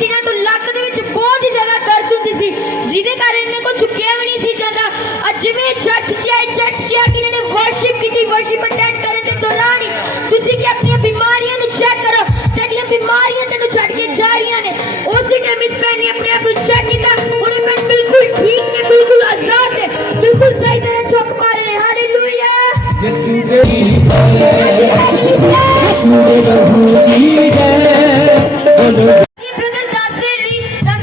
दिनों तो लक दे विच बहुत ही ज्यादा दर्द हुंदी सी जिहदे कारण इन्हां को चुक्किया भी नहीं सी जांदा अज जिवें चर्च च आए कि इन्होंने वर्शिप की वर्शिप अटेंड करने के दौरान ही तुसीं कि अपनी बीमारियां नु चेक करो तेरियां बीमारियां तैनूं छड्ड के जा रही ने उसी टाइम इस भैन ने अपने आप को चेक किया उन्हें भैन बिल्कुल ठीक ने बिल्कुल आजाद है बिल्कुल सही तरह चौक पा रहे हैं हालेलुया यीशु दे यीशु दे लहू की जय बोलो ब्रदर दस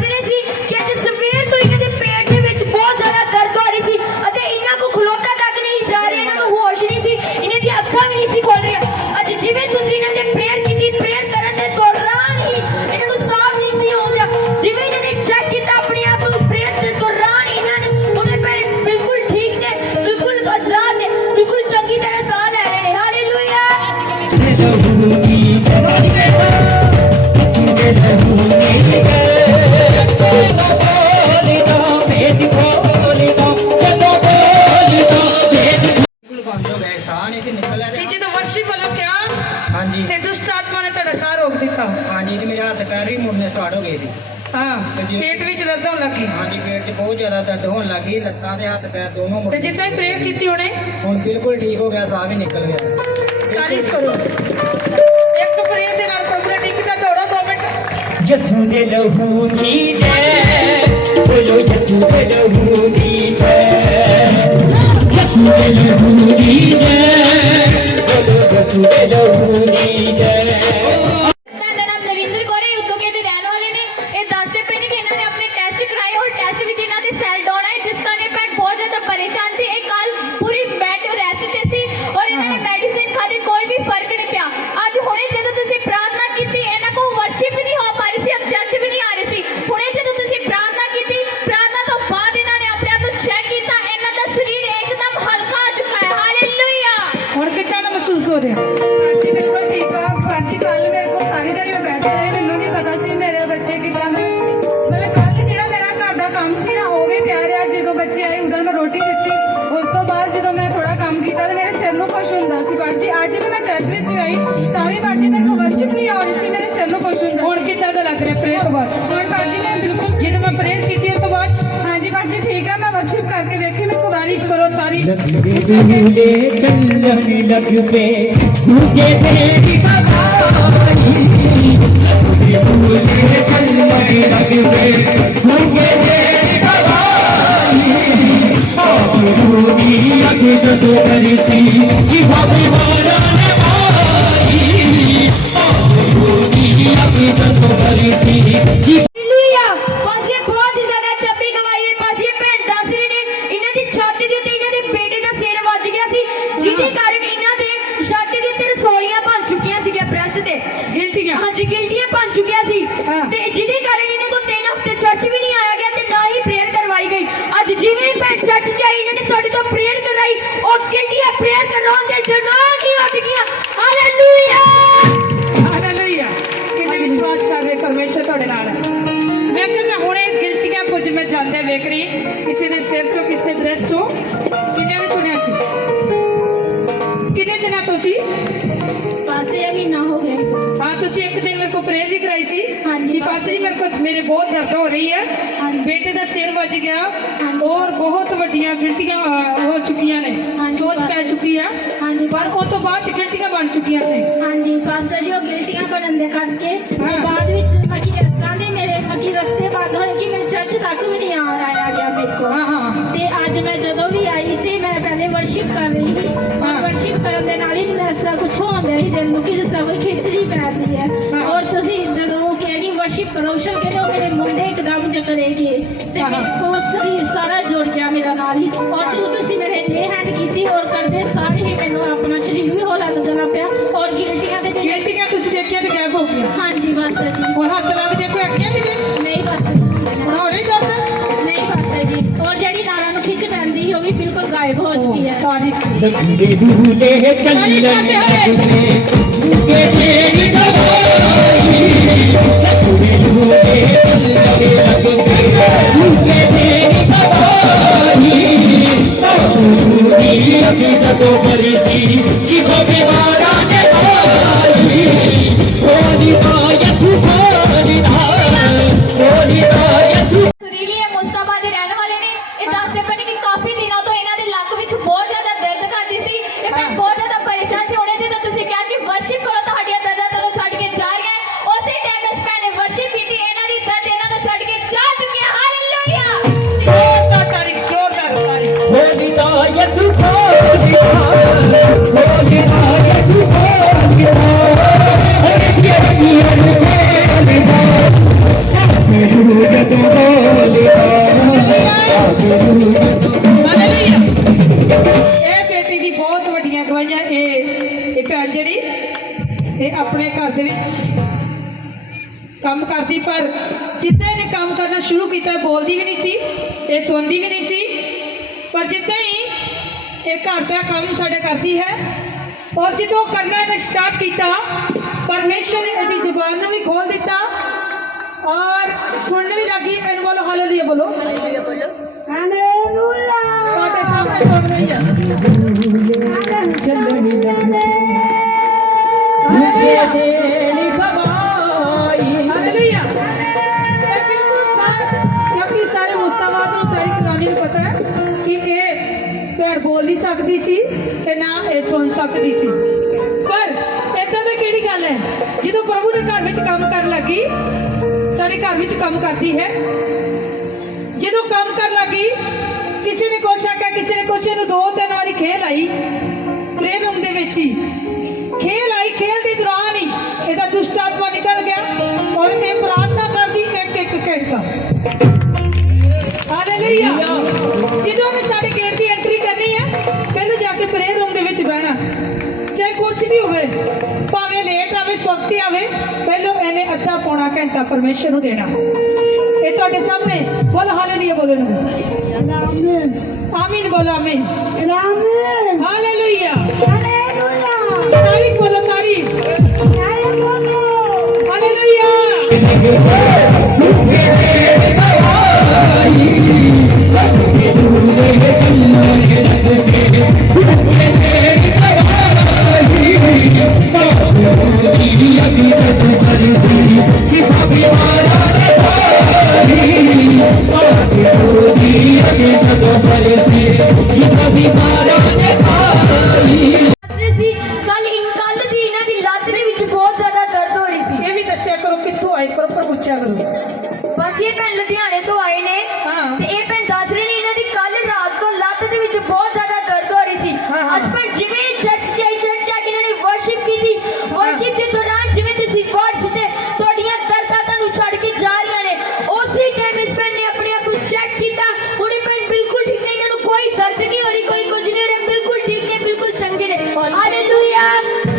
रहे सी कि अज सवेर तो इन्हां दे पेट दे विच बहुत ज्यादा दर्द हो रही सी अते इन्हां को खलोता तक नहीं जा रहे इन्हां नूं होश नहीं सी इन्हां दी अखां भी नहीं सी खोल रही अज जिवें तुसीं इन्हां दे प्रेयर कीती प्रेयर करन दे दौरान ही इन्हां नूं साफ नहीं सी होंदा जिवें इन्हां ने चेक कीता अपने आप नूं प्रेयर दे दौरान इन्हां ने उन्हें पैर बिल्कुल ठीक ने बिल्कुल आजाद ने बिल्कुल चंगी तरह साह ले रहे हैं हालेलुया लहू की जय यीशु दे लहू की जय बोली दो भेद बोली दो जदों बोली दो भेद बिल्कुल बंद हो गए साह नहीं सी निकल ਤੇ ਜਦੋਂ ਵਰਸ਼ਿਪ ਵੱਲੋਂ ਕਿਹਾ ਹਾਂਜੀ ਤੇ ਦੁਸ਼ਟ ਆਤਮਾ ਨੇ ਤੁਹਾਡਾ ਸਾਹ ਰੋਕ ਦਿੱਤਾ ਹਾਂਜੀ ਤੇ ਮੇਰੇ ਹੱਥ ਪੈਰ ਵੀ ਮੁੜਨੇ ਸਟਾਰਟ ਹੋ ਗਏ ਸੀ ਹਾਂ ਪੇਟ ਵਿੱਚ ਦਰਦ ਹੋਣ ਲੱਗੀ ਹਾਂਜੀ ਪੇਟ 'ਚ ਬਹੁਤ ਜ਼ਿਆਦਾ ਦਰਦ ਹੋਣ ਲੱਗੀ ਲੱਤਾਂ ਤੇ ਹੱਥ ਪੈਰ ਦੋਨੋਂ ਮੁੜ ਤੇ ਜਿੱਦਾਂ ਹੀ ਪ੍ਰੇਅਰ ਕੀਤੀ ਉਹਨੇ ਹੁਣ ਬਿਲਕੁਲ ਠੀਕ ਹੋ ਗਿਆ ਸਾਹ ਵੀ ਨਿਕਲ ਗਿਆ ਤਾਰੀਫ ਕਰੋ ਇੱਕ ਪ੍ਰੇਅਰ ਦੇ ਨਾਲ ਪ੍ਰਭੂ ਨੇ ਠੀਕ ਕੀਤਾ ਦੌੜੋ 2 ਮਿੰਟ यीशु दे लहू की जय बोलो यीशु दे लहू की जय यीशु दे लहू की जय बोलो यीशु दे लहू की जय मेरा नाम नरेंद्र कौर है उद्योगे ਦੇ ਰਹਿਣ ਵਾਲੇ ਨੇ ਇਹ ਦੱਸਦੇ ਪਏ ਨੇ ਕਿ ਇਹਨਾਂ ਨੇ ਆਪਣੇ ਟੈਸਟ ਕਰਾਏ ਔਰ ਟੈਸਟ ਵਿੱਚ ਇਹਨਾਂ ਦੇ ਸੈੱਲ ਡਾਊਨ ਆਏ ਜਿਸ ਕਾਰਨ ਇਹ ਪੈਟ ਬਹੁਤ ਜ਼ਿਆਦਾ ਪਰੇਸ਼ਾਨ ਸੀ ਇਹ ਕੱਲ ਪੂਰੀ ਬੈਡ ਰੈਸਟ ਤੇ ਸੀ ਔਰ ਇਹਨਾਂ ਨੇ ਮੈਡੀਸਿਨ ਖਾਦੀ ਕੋਈ ਵੀ ਫਰਕ ਨਹੀਂ ਪਿਆ ਅੱਜ ਹੁਣੇ ਜਦੋਂ ਤੁਸੀਂ ਪ੍ਰਾਰਥਨਾ ਕੀਤੀ ਇਹਨਾਂ ਕੋਲ ਵਰਸ਼ਿਪ ਨਹੀਂ ਹੋ ਪਾ ਰਹੀ ਸੀ ਅਬ ਚਰਚ ਵੀ ਨਹੀਂ ਆ ਰਹੀ ਸੀ ਹੁਣੇ ਜਦੋਂ ਤੁਸੀਂ ਪ੍ਰਾਰਥਨਾ ਕੀਤੀ ਪ੍ਰਾਰਥਨਾ ਤੋਂ ਬਾਅਦ ਇਹਨਾਂ ਨੇ ਆਪਣੇ ਆਪ ਨੂੰ ਚੈੱਕ ਕੀਤਾ ਇਹਨਾਂ ਦਾ ਸਰੀਰ ਇੱਕਦਮ ਹਲਕਾ ਹੋ ਚੁੱਕਾ ਹੈ ਹਾਲੇਲੂਇਆ ਹੁਣ ਕਿੱਦਾਂ ਦਾ ਮਹਿਸੂਸ ਹੋ ਰਿਹਾ ਹਾਂਜੀ ਬਿਲਕੁਲ ਠੀਕ ਆ ਹਾਂਜੀ ਕੱਲ ਮੇਰੇ ਕੋਲ ਸਾਰੀ ਦਿਨ ਮੈਂ ਬੈਠੇ ਰਹੀ ਮੈਨੂੰ ਨਹੀਂ ਪਤਾ ਸੀ ਮੇਰੇ ਬੱਚੇ ਕਿੱਦਾਂ ਦੇ ਮਤਲਬ ਕੱਲ ਜਿਹੜਾ ਮੇਰਾ ਘਰ ਦਾ ਕੰਮ ਸੀ ਨਾ ਉਹ ਵੀ ਪਿਆ ਰਿਹਾ ਜਦੋਂ ਬੱਚੇ ਆਏ ਉਦੋਂ ਮੈਂ ਰੋਟੀ ਦਿੱਤੀ ਉਸ ਤੋਂ ਬਾਅਦ ਜਦੋਂ ਮੈਂ ਥੋੜਾ ਕੰਮ ਕੀਤਾ ਤੇ ਮੇਰੇ ਸਿਰ ਨੂੰ ਕੁਛ ਹੁੰਦਾ ਸੀ ਪਰ ਜੀ ਅੱਜ ਵੀ ਮੈਂ ਚਰਚ ਵਿੱਚ ਆਈ ਤਾਂ ਵੀ ਪਰ ਜੀ ਮੇਰੇ ਕੋਲ ਵਰਸ਼ਿਪ ਨਹੀਂ ਆ ਰਹੀ ਸੀ ਮੇਰੇ ਸਿਰ ਨੂੰ ਕੁਛ ਹੁੰਦਾ ਹੁਣ ਕਿੱਦਾਂ ਦਾ ਲੱਗ ਰਿਹਾ ਪ੍ਰੇਅਰ ਤੋਂ ਬਾਅਦ ਹੁਣ ਪਰ ਜੀ ਮੈਂ ਬਿਲਕੁਲ ਜਦੋਂ ਮੈਂ ਪ੍ਰੇਅਰ ਕੀਤੀ ਉਸ ਤੋਂ ਬਾਅਦ ਹਾਂਜੀ ਪਰ ਜੀ ਠੀਕ ਆ ਮੈਂ ਵਰਸ਼ਿਪ ਕਰਕੇ ਵੇਖੀ ਮੇਰੇ ਕੋਲ ਤਾਰੀਫ ਕਰੋ ਤਾਰੀਫ झूले चलने लग पे सूखे तेरी कबाई झूले चलने लग पे सूखे तेरी कबाई रूनी अगे जदों करसी जिहावे वाला ने भाई रूनी अगे जदों करसी हालेलुया बस ये बहुत ही ज्यादा चप्पी गवाई है बस ये भैन दस रहे ने इन्हां दी छाती दे उत्ते इन्हां दे बेटे दा सिर ਵੱਜ ਗਿਆ ਸੀ ਜਿਹਦੇ ਕਾਰਨ ਇਹਨਾਂ ਦੇ ਛਾਤੀ ਦੇ ਉੱਤੇ ਰਸੌਲੀਆਂ ਬਣ ਚੁੱਕੀਆਂ ਸੀਗੀਆਂ ਬ੍ਰੈਸਟ ਤੇ ਗਿਲਟੀਆਂ ਹਾਂਜੀ ਗਿਲਟੀਆਂ ਬਣ ਚੁੱਕੀਆਂ ਸੀ ਤੇ ਜਿਹਦੇ ਕਾਰਨ ਇਹਨਾਂ ਤੋਂ 3 ਹਫ਼ਤੇ ਚਰਚ ਵੀ ਨਹੀਂ ਆਇਆ ਗਿਆ ਤੇ ਨਾ ਹੀ ਪ੍ਰੇਅਰ ਕਰਵਾਈ ਗਈ ਅੱਜ ਜਿਵੇਂ ਭੈਣ ਚਰਚ ਜਾਈ ਇਹਨਾਂ ਨੇ ਤੁਹਾਡੇ ਤੋਂ ਪ੍ਰੇਅਰ ਕਰਾਈ ਉਹ ਗਿਲਟੀਆਂ ਪ੍ਰੇਅਰ ਕਰਾਉਣ ਦੇ ਜਨਾਨ ਹੀ ਉੱਠ ਗਈਆਂ ਹਾਲੇਲੂਇਆ ਹਾਲੇਲੂਇਆ ਕਿੰਨੇ ਵਿਸ਼ਵਾਸ ਕਰ ਰਹੇ ਪਰਮੇਸ਼ਰ ਤੁਹਾਡੇ ਨਾਲ ਹੈ ਮੈਂ ਕਿ ਮੈਂ ਹੁਣੇ ਗਿਲਟੀਆਂ ਕੁਝ ਮੈਂ ਜਾਂਦੇ ਵੇਖ ਰਹੀ ਕਿਸੇ ਦੇ ਸਿਰ ਤੋਂ ਕਿਸੇ ਦੇ ਬ੍ਰੈਸਟ ਤੋਂ ਕਿੰਨੇ ਨੇ ਸੁਣਿਆ ਸੀ ਕਿੰਨੇ ਦਿਨਾਂ ਤੋਂ ਸੀ ਪਾਸੇ ਮਹੀਨਾ ਹੋ ਗਿਆ हाँ तुसी एक दिन मेरे को प्रेयर भी कराई सी हाँ जी पास जी मेरे को मेरे बहुत दर्द हो रही है बेटे का सिर वज गया और बहुत वड्डियां गिल्टियां हो चुकियां ने सोच पै चुकी है पर वो तो बाद गिल्टियां बन चुकियां सी ਹਾਂਜੀ ਪਾਸਟਰ ਜੀ ਉਹ ਗਿਲਟੀਆਂ ਬਣਨ ਦੇ ਕਰਕੇ ਬਾਅਦ ਵਿੱਚ ਮੱਕੀ ਇਸ ਤਰ੍ਹਾਂ ਦੇ ਮੇਰੇ ਮੱਕੀ ਰਸਤੇ ਬੰਦ ਹੋਏ ਕਿ ਮੈਂ ਚਰਚ ਤੱਕ ਵੀ ਨਹੀਂ ਆਇਆ ਗਿਆ ਮੇਰੇ ਕੋਲ हाँ हाँ ਤੇ ਅੱਜ ਮੈਂ ਜਦੋਂ ਵੀ ਆਈ ਤੇ ਮੈਂ ਪਹਿਲੇ ਵਰਸ਼ਿਪ ਕਰ ਰਹੀ ਸੀ ਵਰਸ਼ਿਪ ਕਰਨ ਦੇ ਨਾਲ ਹੀ ਮੈਨੂੰ ਇਸ ਤਰ੍ਹਾਂ ਕੁਛ ਹੁੰਦਾ ਸੀ ਦਿਲ ਨੂੰ ਕਿ ਜਿਸ ਤਰ੍ਹਾਂ ਕੋਈ ਖਿੱਚ ਜੀ ਪੈਂਦੀ ਹੈ ਔਰ ਤੁਸੀਂ ਜਦੋਂ ਕਿਹਾ ਕਿ ਵਰਸ਼ਿਪ ਕਰੋ ਉਸ਼ਲ ਕੇ ਮੇਰੇ ਮੁੰਡੇ ਇੱਕਦਮ ਜਕੜੇ ਗਏ ਤੇ ਮੇਰੇ ਕੋਲ ਸਰੀਰ ਸਾਰਾ ਜੁੜ ਗਿਆ ਮੇਰਾ ਨਾਲ ਹੀ ਔਰ ਜਦੋਂ ਤੁਸੀਂ ਮੇਰੇ ਲੇ ਹੈਂਡ ਕੀਤੀ ਔਰ ਕਰਦੇ ਸਾਰੇ ਹੀ ਮੈਨੂੰ ਆਪਣਾ ਸਰੀਰ ਵੀ ਹੌਲਾ ਲੱਗਣਾ ਪਿਆ ਔਰ ਗਿਲਟੀਆਂ ਦੇ गिल्टियां तुसी देखिया ते गैप हो गया ਹਾਂਜੀ ਮਾਸਟਰ ਜੀ और हाथ लग देखो है कि ਨਹੀਂ ਮਾਸਟਰ ਜੀ ਹੁਣ ਹੋ ਰਹੀ ਦਰਦ ਨਹੀਂ ਮਾਸਟਰ ਜੀ ਔਰ ਜਿਹੜੀ ਨਾੜਾਂ ਨੂੰ ਖਿੱਚ ਪੈਂਦੀ ਸੀ ਉਹ ਵੀ ਬਿਲਕੁਲ ਗਾਇਬ ਹੋ ਚੁੱਕੀ ਹੈ तारीफ झूले झूले चलने लग पे सूखे तेरी कबाई झूले झूले चलने लग पे सूखे तेरी कबाई रूनी अगे जदों करसी जिहावे वाला ने भाई होली माया सुभानी ਸੁਰੀਲੀ ਹੈ ਮੁਸਤਾਫਾ ਦੇ ਰਹਿਣ ਵਾਲੇ ਨੇ। ਇਹ ਦੱਸਦੇ ਪਏ ਨੇ ਕਿ ਕਾਫੀ ਦਿਨਾਂ ਤੋਂ ਇਹਨਾਂ ਦੇ ਲੱਕ ਵਿੱਚ ਬਹੁਤ ਜ਼ਿਆਦਾ ਦਰਦ ਕਰਦੀ ਸੀ। ਇਹ ਭੈਣ ਬਹੁਤ ਜ਼ਿਆਦਾ ਪਰੇਸ਼ਾਨ ਸੀ। ਹੁਣੇ ਜਦੋਂ ਤੁਸੀਂ ਕਿਹਾ ਕਿ ਵਰਸ਼ਿਪ ਕਰੋ ਤੁਹਾਡੀਆਂ ਦਰਦਾਂ ਤੁਹਾਨੂੰ ਛੱਡ ਕੇ ਜਾ ਰਹੀਆਂ ਹੈ, ਉਸੇ ਟਾਈਮ ਇਸ ਭੈਣ ਨੇ ਵਰਸ਼ਿਪ ਕੀਤੀ, ਇਹਨਾਂ ਦੀ ਦਰਦ ਇਹਨਾਂ ਨੂੰ ਛੱਡ ਕੇ ਜਾ ਚੁੱਕੀ ਹੈ। ਹਾਲੇਲੂਇਆ। जोरदार तारीफ, जोरदार तारीफ। होलिका यसु होलिका होलिका यसु होलिका होलिका ਹਾਲੇਲੂਇਆ। ਇਹ ਬੇਟੀ ਦੀ ਬਹੁਤ ਵੱਡੀਆਂ ਗਵਾਹੀਆਂ। ਇਹ ਭੈਣ ਜਿਹੜੀ ਇਹ ਆਪਣੇ ਘਰ ਦੇ ਵਿੱਚ ਕੰਮ ਕਰਦੀ, ਪਰ ਜਿੱਦਾਂ ਇਹਨੇ ਕੰਮ ਕਰਨਾ ਸ਼ੁਰੂ ਕੀਤਾ ਬੋਲਦੀ ਵੀ ਨਹੀਂ ਸੀ, ਇਹ ਸੁਣਦੀ ਵੀ ਨਹੀਂ ਸੀ, ਪਰ ਜਿੱਦਾਂ ਹੀ ਇਹ ਘਰ ਦਾ ਕੰਮ ਸਾਡੇ ਕਰਦੀ ਹੈ ਔਰ ਜਦੋਂ ਕਰਨਾ ਇਹਨੇ ਸਟਾਰਟ ਕੀਤਾ, ਪਰਮੇਸ਼ਰ ਨੇ ਇਹਦੀ ਜ਼ੁਬਾਨ ਨੂੰ ਵੀ ਖੋਲ ਦਿੱਤਾ ਔਰ ਸੁਣਨ ਵੀ ਲੱਗੀ। ਇਹਨੂੰ ਬੋਲੋ ਹਾਲੇਲੂਇਆ, ਬੋਲੋ ਹਾਲੇਲੂਇਆ, ਬੋਲੋ ਹਾਲੇਲੂਇਆ। ਤੁਹਾਡੇ ਸਾਹਮਣੇ ਸੁਣ ਰਹੀ ਹੈ। Hallelujah, hallelujah. ਇਹ ਬਿਲਕੁਲ ਸਾਫ਼, ਕਿਉਂਕਿ ਸਾਰੇ ਮੁਸਤਾਫਾ ਨੂੰ ਸਾਰੀ ਕਹਾਣੀ ਨੂੰ ਪਤਾ ਹੈ ਕਿ ਇਹ ਭੈਣ ਬੋਲ ਨਹੀਂ ਸਕਦੀ ਸੀ ਤੇ ਨਾ ਇਹ ਸੁਣ ਸਕਦੀ ਸੀ, ਪਰ ਏਦਾਂ ਦਾ ਕਿਹੜੀ ਗੱਲ ਹੈ ਜਦੋਂ ਪ੍ਰਭੂ ਦੇ ਘਰ ਵਿੱਚ ਕੰਮ ਕਰਨ ਲੱਗੀ। ਸਾਡੇ ਘਰ ਵਿੱਚ ਕੰਮ ਕਰਦੀ ਹੈ, ਜਦੋਂ ਕੰਮ ਕਰਨ ਲੱਗੀ ਕਿਸੇ ਨੇ ਕੁਛ ਆਖਿਆ, ਕਿਸੇ ਨੇ ਕੁਛ, ਇਹਨੂੰ 2-3 ਵਾਰੀ ਖੇਲ ਆਈ ਪ੍ਰੇਅਰ ਰੂਮ ਦੇ ਵਿੱਚ ਹੀ। ਖੇਲ ਆਈ, ਖੇਲ ਦੇ ਦੌਰਾਨ ਹੀ ਇਹਦਾ ਦੁਸ਼ਟ ਆਤਮਾ ਨਿਕਲ ਗਿਆ ਔਰ ਇਹ ਪ੍ਰਾਰਥਨਾ ਕਰਦੀ ਇੱਕ ਘੰਟਾ। ਹਾਲੇਲੂਇਆ। ਜਦੋਂ ਉਹਨੇ ਸਾਡੇ ਗੇਟ ਦੀ ਐਂਟਰੀ ਕਰਨੀ ਹੈ, ਪਹਿਲਾਂ ਜਾ ਕੇ ਪ੍ਰੇਅਰ ਰੂਮ ਦੇ ਵਿੱਚ ਬਹਿਣਾ, ਚਾਹੇ ਕੁਝ ਵੀ ਹੋਵੇ, ਭਾਵੇਂ ਲੇਟ ਆਵੇ ਸਵਖਤੀ ਆਵੇ, ਪਹਿਲਾਂ ਇਹਨੇ ਅੱਧਾ ਪੌਣਾ ਘੰਟਾ ਪਰਮੇਸ਼ਰ ਨੂੰ ਦੇਣਾ। ਇਹ ਤੁਹਾਡੇ ਸਾਹਮਣੇ ਬੋਲ ਹਾਲੇਲੂਇਆ, ਬੋਲੋ ਨੂੰ ਆਮੀਨ, ਬੋਲੋ ਆਮੀਨ, ਹਾਲੇਲੂਇਆ, ਤਾਰੀਫ ਬੋਲੋ, ਤਾਰੀਫ, ਹਾਲੇਲੂਇਆ। ਕੱਲ ਦੀ ਇਹਨਾਂ ਦੀ ਲੱਤ ਦੇ ਵਿੱਚ ਬਹੁਤ ਜ਼ਿਆਦਾ ਦਰਦ ਹੋ ਰਹੀ ਸੀ। ਇਹ ਵੀ ਦੱਸਿਆ ਕਰੋ ਕਿੱਥੋਂ ਆਏ, ਪ੍ਰੋਪਰ ਪੁੱਛਿਆ ਕਰੋ। ਬਸ ਇਹ ਭੈਣ ਲੁਧਿਆਣੇ ਤੋਂ ਆਏ ਨੇ ਹਾਂ। ਤੇ ਇਹ ਭੈਣ ਦੱਸ ਰਹੇ ਨੇ ਇਹਨਾਂ ਦੀ ਕੱਲ ਰਾਤ ਤੋਂ ਲੱਤ ਦੇ ਵਿੱਚ ਬਹੁਤ ਜ਼ਿਆਦਾ ਦਰਦ ਹੋ ਰਹੀ ਸੀ। ਹਾਂ। ਅੱਜ ਭੈਣ ਜਿਵੇਂ ਚਰਚ ਜਾ ਕੇ ਇਹਨਾਂ ਨੇ ਵਰਸ਼ਿਪ ਕੀਤੀ, ਵਰਸ਼ਿਪ ਦੇ ਦੌਰਾਨ ਜਿਵੇਂ ਤੁਸੀਂ ਵਰਡਸ ਤੇ ਤੁਹਾਡੀਆਂ ਦਰਦਾਂ ਤੁਹਾਨੂੰ ਛੱਡ ਕੇ ਜਾ ਰਹੀਆਂ ਨੇ, ਉਸੇ ਟਾਈਮ ਇਸ ਭੈਣ ਨੇ ਆਪਣੇ ਆਪ ਨੂੰ ਚੈੱਕ ਕੀਤਾ। ਹੁਣ ਇਹ ਭੈਣ ਬਿਲਕੁਲ ਠੀਕ ਨੇ, ਇਹਨਾਂ ਨੂੰ ਕੋਈ ਦਰਦ ਨਹੀਂ ਹੋ ਰਹੀ, ਕੋਈ ਕੁਝ ਨਹੀਂ ਹੋ ਰਿਹਾ, ਬਿਲਕੁਲ ਠੀਕ ਨੇ, ਬਿਲਕੁਲ ਚੰਗੇ ਨੇ। ਹਾਲੇਲੂਇਆ।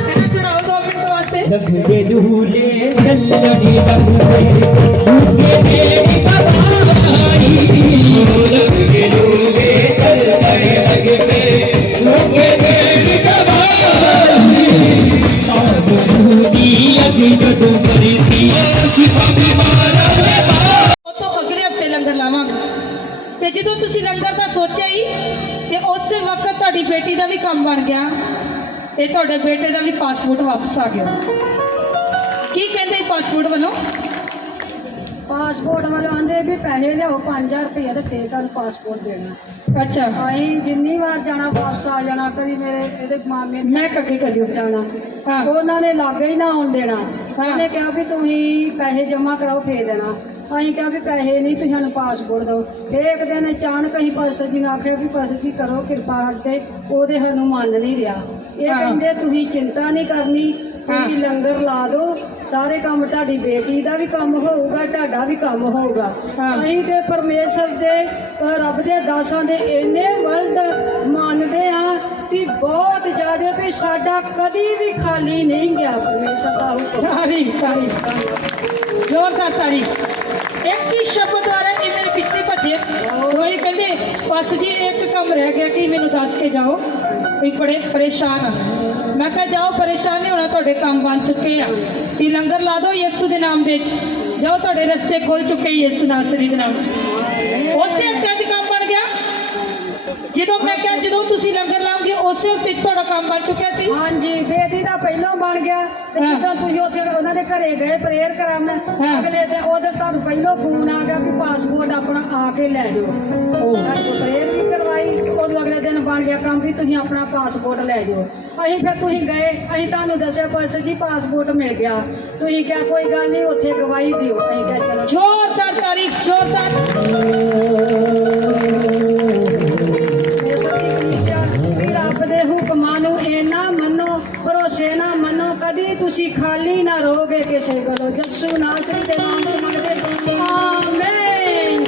ਇਹਨਾਂ ਚੜਾਓ 2 ਮਿੰਟ ਵਾਸਤੇ। लगे दूल्हे चलने लगे मेरी कहानी लगे दूल्हे चलने लगे मेरी कहानी साबुदी अभी जदों करी सी शिफा बीमार ਉਹ ਤੋਂ ਅਗਲੇ ਹਫਤੇ ਲੰਗਰ ਲਾਵਾਂਗੇ ਤੇ ਜਦੋਂ ਤੁਸੀਂ ਲੰਗਰ ਦਾ ਸੋਚਿਆ ਹੀ ਤੇ ਉਸੇ ਵਕਤ ਤੁਹਾਡੀ ਬੇਟੀ ਦਾ ਵੀ ਕੰਮ ਬਣ ਗਿਆ ਤੇ ਤੁਹਾਡੇ ਬੇਟੇ ਦਾ ਵੀ ਪਾਸਪੋਰਟ ਵਾਪਸ ਆ ਗਿਆ। ਕੀ ਕਹਿੰਦੇ ਪਾਸਪੋਰਟ ਵੱਲੋਂ? ਪਾਸਪੋਰਟ ਵੱਲੋਂ ਆਂਦੇ ਵੀ ਪੈਸੇ ਲਿਆਓ 5000 ਰੁਪਏ ਤੇ ਫੇਰ ਤੁਹਾਨੂੰ ਪਾਸਪੋਰਟ ਦੇਣਾ। ਅੱਛਾ, ਅਸੀਂ ਜਿੰਨੀ ਵਾਰ ਜਾਣਾ ਵਾਪਸ ਆ ਜਾਣਾ, ਕਦੀ ਮੇਰੇ ਇਹਦੇ ਮਾਮੇ ਨੇ ਮੈਂ ਕੱਕੇ ਕਰਿਓ ਜਾਣਾ, ਹਾਂ। ਉਹਨਾਂ ਨੇ ਲਾਗੇ ਹੀ ਨਾ ਆਉਣ ਦੇਣਾ। ਉਹਨੇ ਕਿਹਾ ਵੀ ਤੁਸੀਂ ਪੈਸੇ ਜਮ੍ਹਾਂ ਕਰਾਓ ਫੇਰ ਦੇਣਾ। ਅਸੀਂ ਕਿਹਾ ਵੀ ਪੈਸੇ ਨਹੀਂ, ਤੁਸੀਂ ਸਾਨੂੰ ਪਾਸਪੋਰਟ ਦਿਓ। ਫਿਰ ਇੱਕ ਦਿਨ ਅਚਾਨਕ ਅਸੀਂ ਪਾਸਟਰ ਜੀ ਨੂੰ ਆਖਿਆ ਵੀ ਪਾਸਟਰ ਜੀ ਕਰੋ ਕਿਰਪਾ ਕਰਕੇ, ਉਹਦੇ ਸਾਨੂੰ ਮੰਨ ਨਹੀਂ ਰਿਹਾ। ਇਹ ਹਾਂ। ਕਹਿੰਦੇ ਤੁਸੀਂ ਚਿੰਤਾ ਨਹੀਂ ਕਰਨੀ, ਤੁਸੀਂ ਲੰਗਰ ਲਾ ਦਿਓ, ਸਾਰੇ ਕੰਮ ਤੁਹਾਡੀ ਬੇਟੀ ਦਾ ਵੀ ਕੰਮ ਹੋਊਗਾ, ਤੁਹਾਡਾ ਵੀ ਕੰਮ ਹੋਊਗਾ। ਹਾਂ। ਅਸੀਂ ਤੇ ਪਰਮੇਸ਼ਰ ਦੇ ਰੱਬ ਦੇ ਦਾਸਾਂ ਦੇ ਇੰਨੇ ਵਰਡ ਮੰਨਦੇ ਆ ਵੀ ਬਹੁਤ ਜ਼ਿਆਦਾ, ਵੀ ਸਾਡਾ ਕਦੀ ਵੀ ਖਾਲੀ ਨਹੀਂ ਗਿਆ ਪਰਮੇਸ਼ਰ ਦਾ ਹੁਕਮ। ਤਾਰੀਫ, ਤਾਰੀਫ, ਜ਼ੋਰਦਾਰ ਤਾਰੀਫ। ਇੱਕ ਹੀ ਸ਼ਬਦ ਦੁਆਰਾ ਇਹ ਮੇਰੇ ਪਿੱਛੇ ਭੱਜੇ ਕੋਈ ਕਹਿੰਦੇ ਬਸ ਜੀ ਇੱਕ ਕੰਮ ਰਹਿ ਗਿਆ ਕਿ ਮੈਨੂੰ ਦੱਸ ਕੇ ਜਾਓ ਵੀ ਬੜੇ ਪਰੇਸ਼ਾਨ ਆ। ਮੈਂ ਕਿਹਾ ਜਾਓ, ਪਰੇਸ਼ਾਨ ਨਹੀਂ ਹੋਣਾ, ਤੁਹਾਡੇ ਕੰਮ ਬਣ ਚੁੱਕੇ ਆ ਤੇ ਲੰਗਰ ਲਾ ਦਿਓ ਯਿਸੂ ਦੇ ਨਾਮ ਦੇ ਵਿੱਚ, ਜਾਓ ਤੁਹਾਡੇ ਰਸਤੇ ਖੁੱਲ ਚੁੱਕੇ ਯਿਸੂ ਨਾਸਰੀ ਦੇ ਨਾਮ 'ਚ। ਉਸੇ ਹਫ਼ਤੇ 'ਚ ਕੰਮ ਬਣ ਗਿਆ। ਜਦੋਂ ਮੈਂ ਕਿਹਾ ਜਦੋਂ ਤੁਸੀਂ ਲੰਗਰ ਲਾਓਗੇ ਉਸੇ ਹਫ਼ਤੇ 'ਚ ਤੁਹਾਡਾ ਕੰਮ ਬਣ ਚੁੱਕਿਆ ਸੀ। ਹਾਂਜੀ ਬੇਟੀ ਦਾ ਪਹਿਲਾਂ ਬਣ ਗਿਆ ਤੇ ਹਾਂ। ਜਦੋਂ ਤੁਸੀਂ ਉੱਥੇ ਉਹਨਾਂ ਦੇ ਘਰੇ ਗਏ ਪ੍ਰੇਅਰ ਕਰਾਉਣ ਹਾਂ। ਅਗਲੇ ਦਿਨ ਉਹਦੇ ਤੁਹਾਨੂੰ ਪਹਿਲਾਂ ਫੋਨ ਆ ਗਿਆ ਵੀ ਪਾਸਪੋਰਟ ਆਪਣਾ ਆ ਕੇ ਲੈ ਜਾਓ। ਉਹ ਪ੍ਰੇਅਰ ਵੀ ਕਰਵਾਈ ਤੇ ਉਦੋਂ ਅਗਲੇ ਦਿਨ ਬਣ ਗਿਆ ਕੰਮ ਵੀ ਤੁਸੀਂ ਆਪਣਾ ਪਾਸਪੋਰਟ ਲੈ ਜਾਓ। ਅਸੀਂ ਫਿਰ ਤੁਸੀਂ ਗਏ, ਅਸੀਂ ਤੁਹਾਨੂੰ ਦੱਸਿਆ ਪੁਲਿਸ ਜੀ ਪਾਸਪੋਰਟ ਮਿਲ ਗਿਆ। ਤੁਸੀਂ ਕਿਹਾ ਕੋਈ ਗੱਲ ਨਹੀਂ ਉੱਥੇ ਗਵਾਹੀ ਦਿਓ। ਅਸੀਂ ਕਿਹਾ ਚਲੋ ਜ਼ੋਰਦਾਰ ਤਾਰੀਫ, ਜ਼ੋਰਦਾਰ। ਇਸ ਦੀ ਕਲੀਸਿਆ ਵੀ ਰੱਬ ਦੇ ਹੁਕਮਾਂ ਨੂੰ ਇੰਨਾ ਮੰਨੋ, ਭਰੋਸੇ ਨਾ ਮੰਨੋ, ਕਦੀ ਤੁਸੀਂ ਖਾਲੀ ਨਾ ਰਹੋਗੇ ਕਿਸੇ ਕੋਲੋਂ। ਯਿਸੂ ਨਾਸਰੀ ਦੇ ਨਾਮ ਤੋਂ ਮੰਗਦੇ ਆਮੀਨ।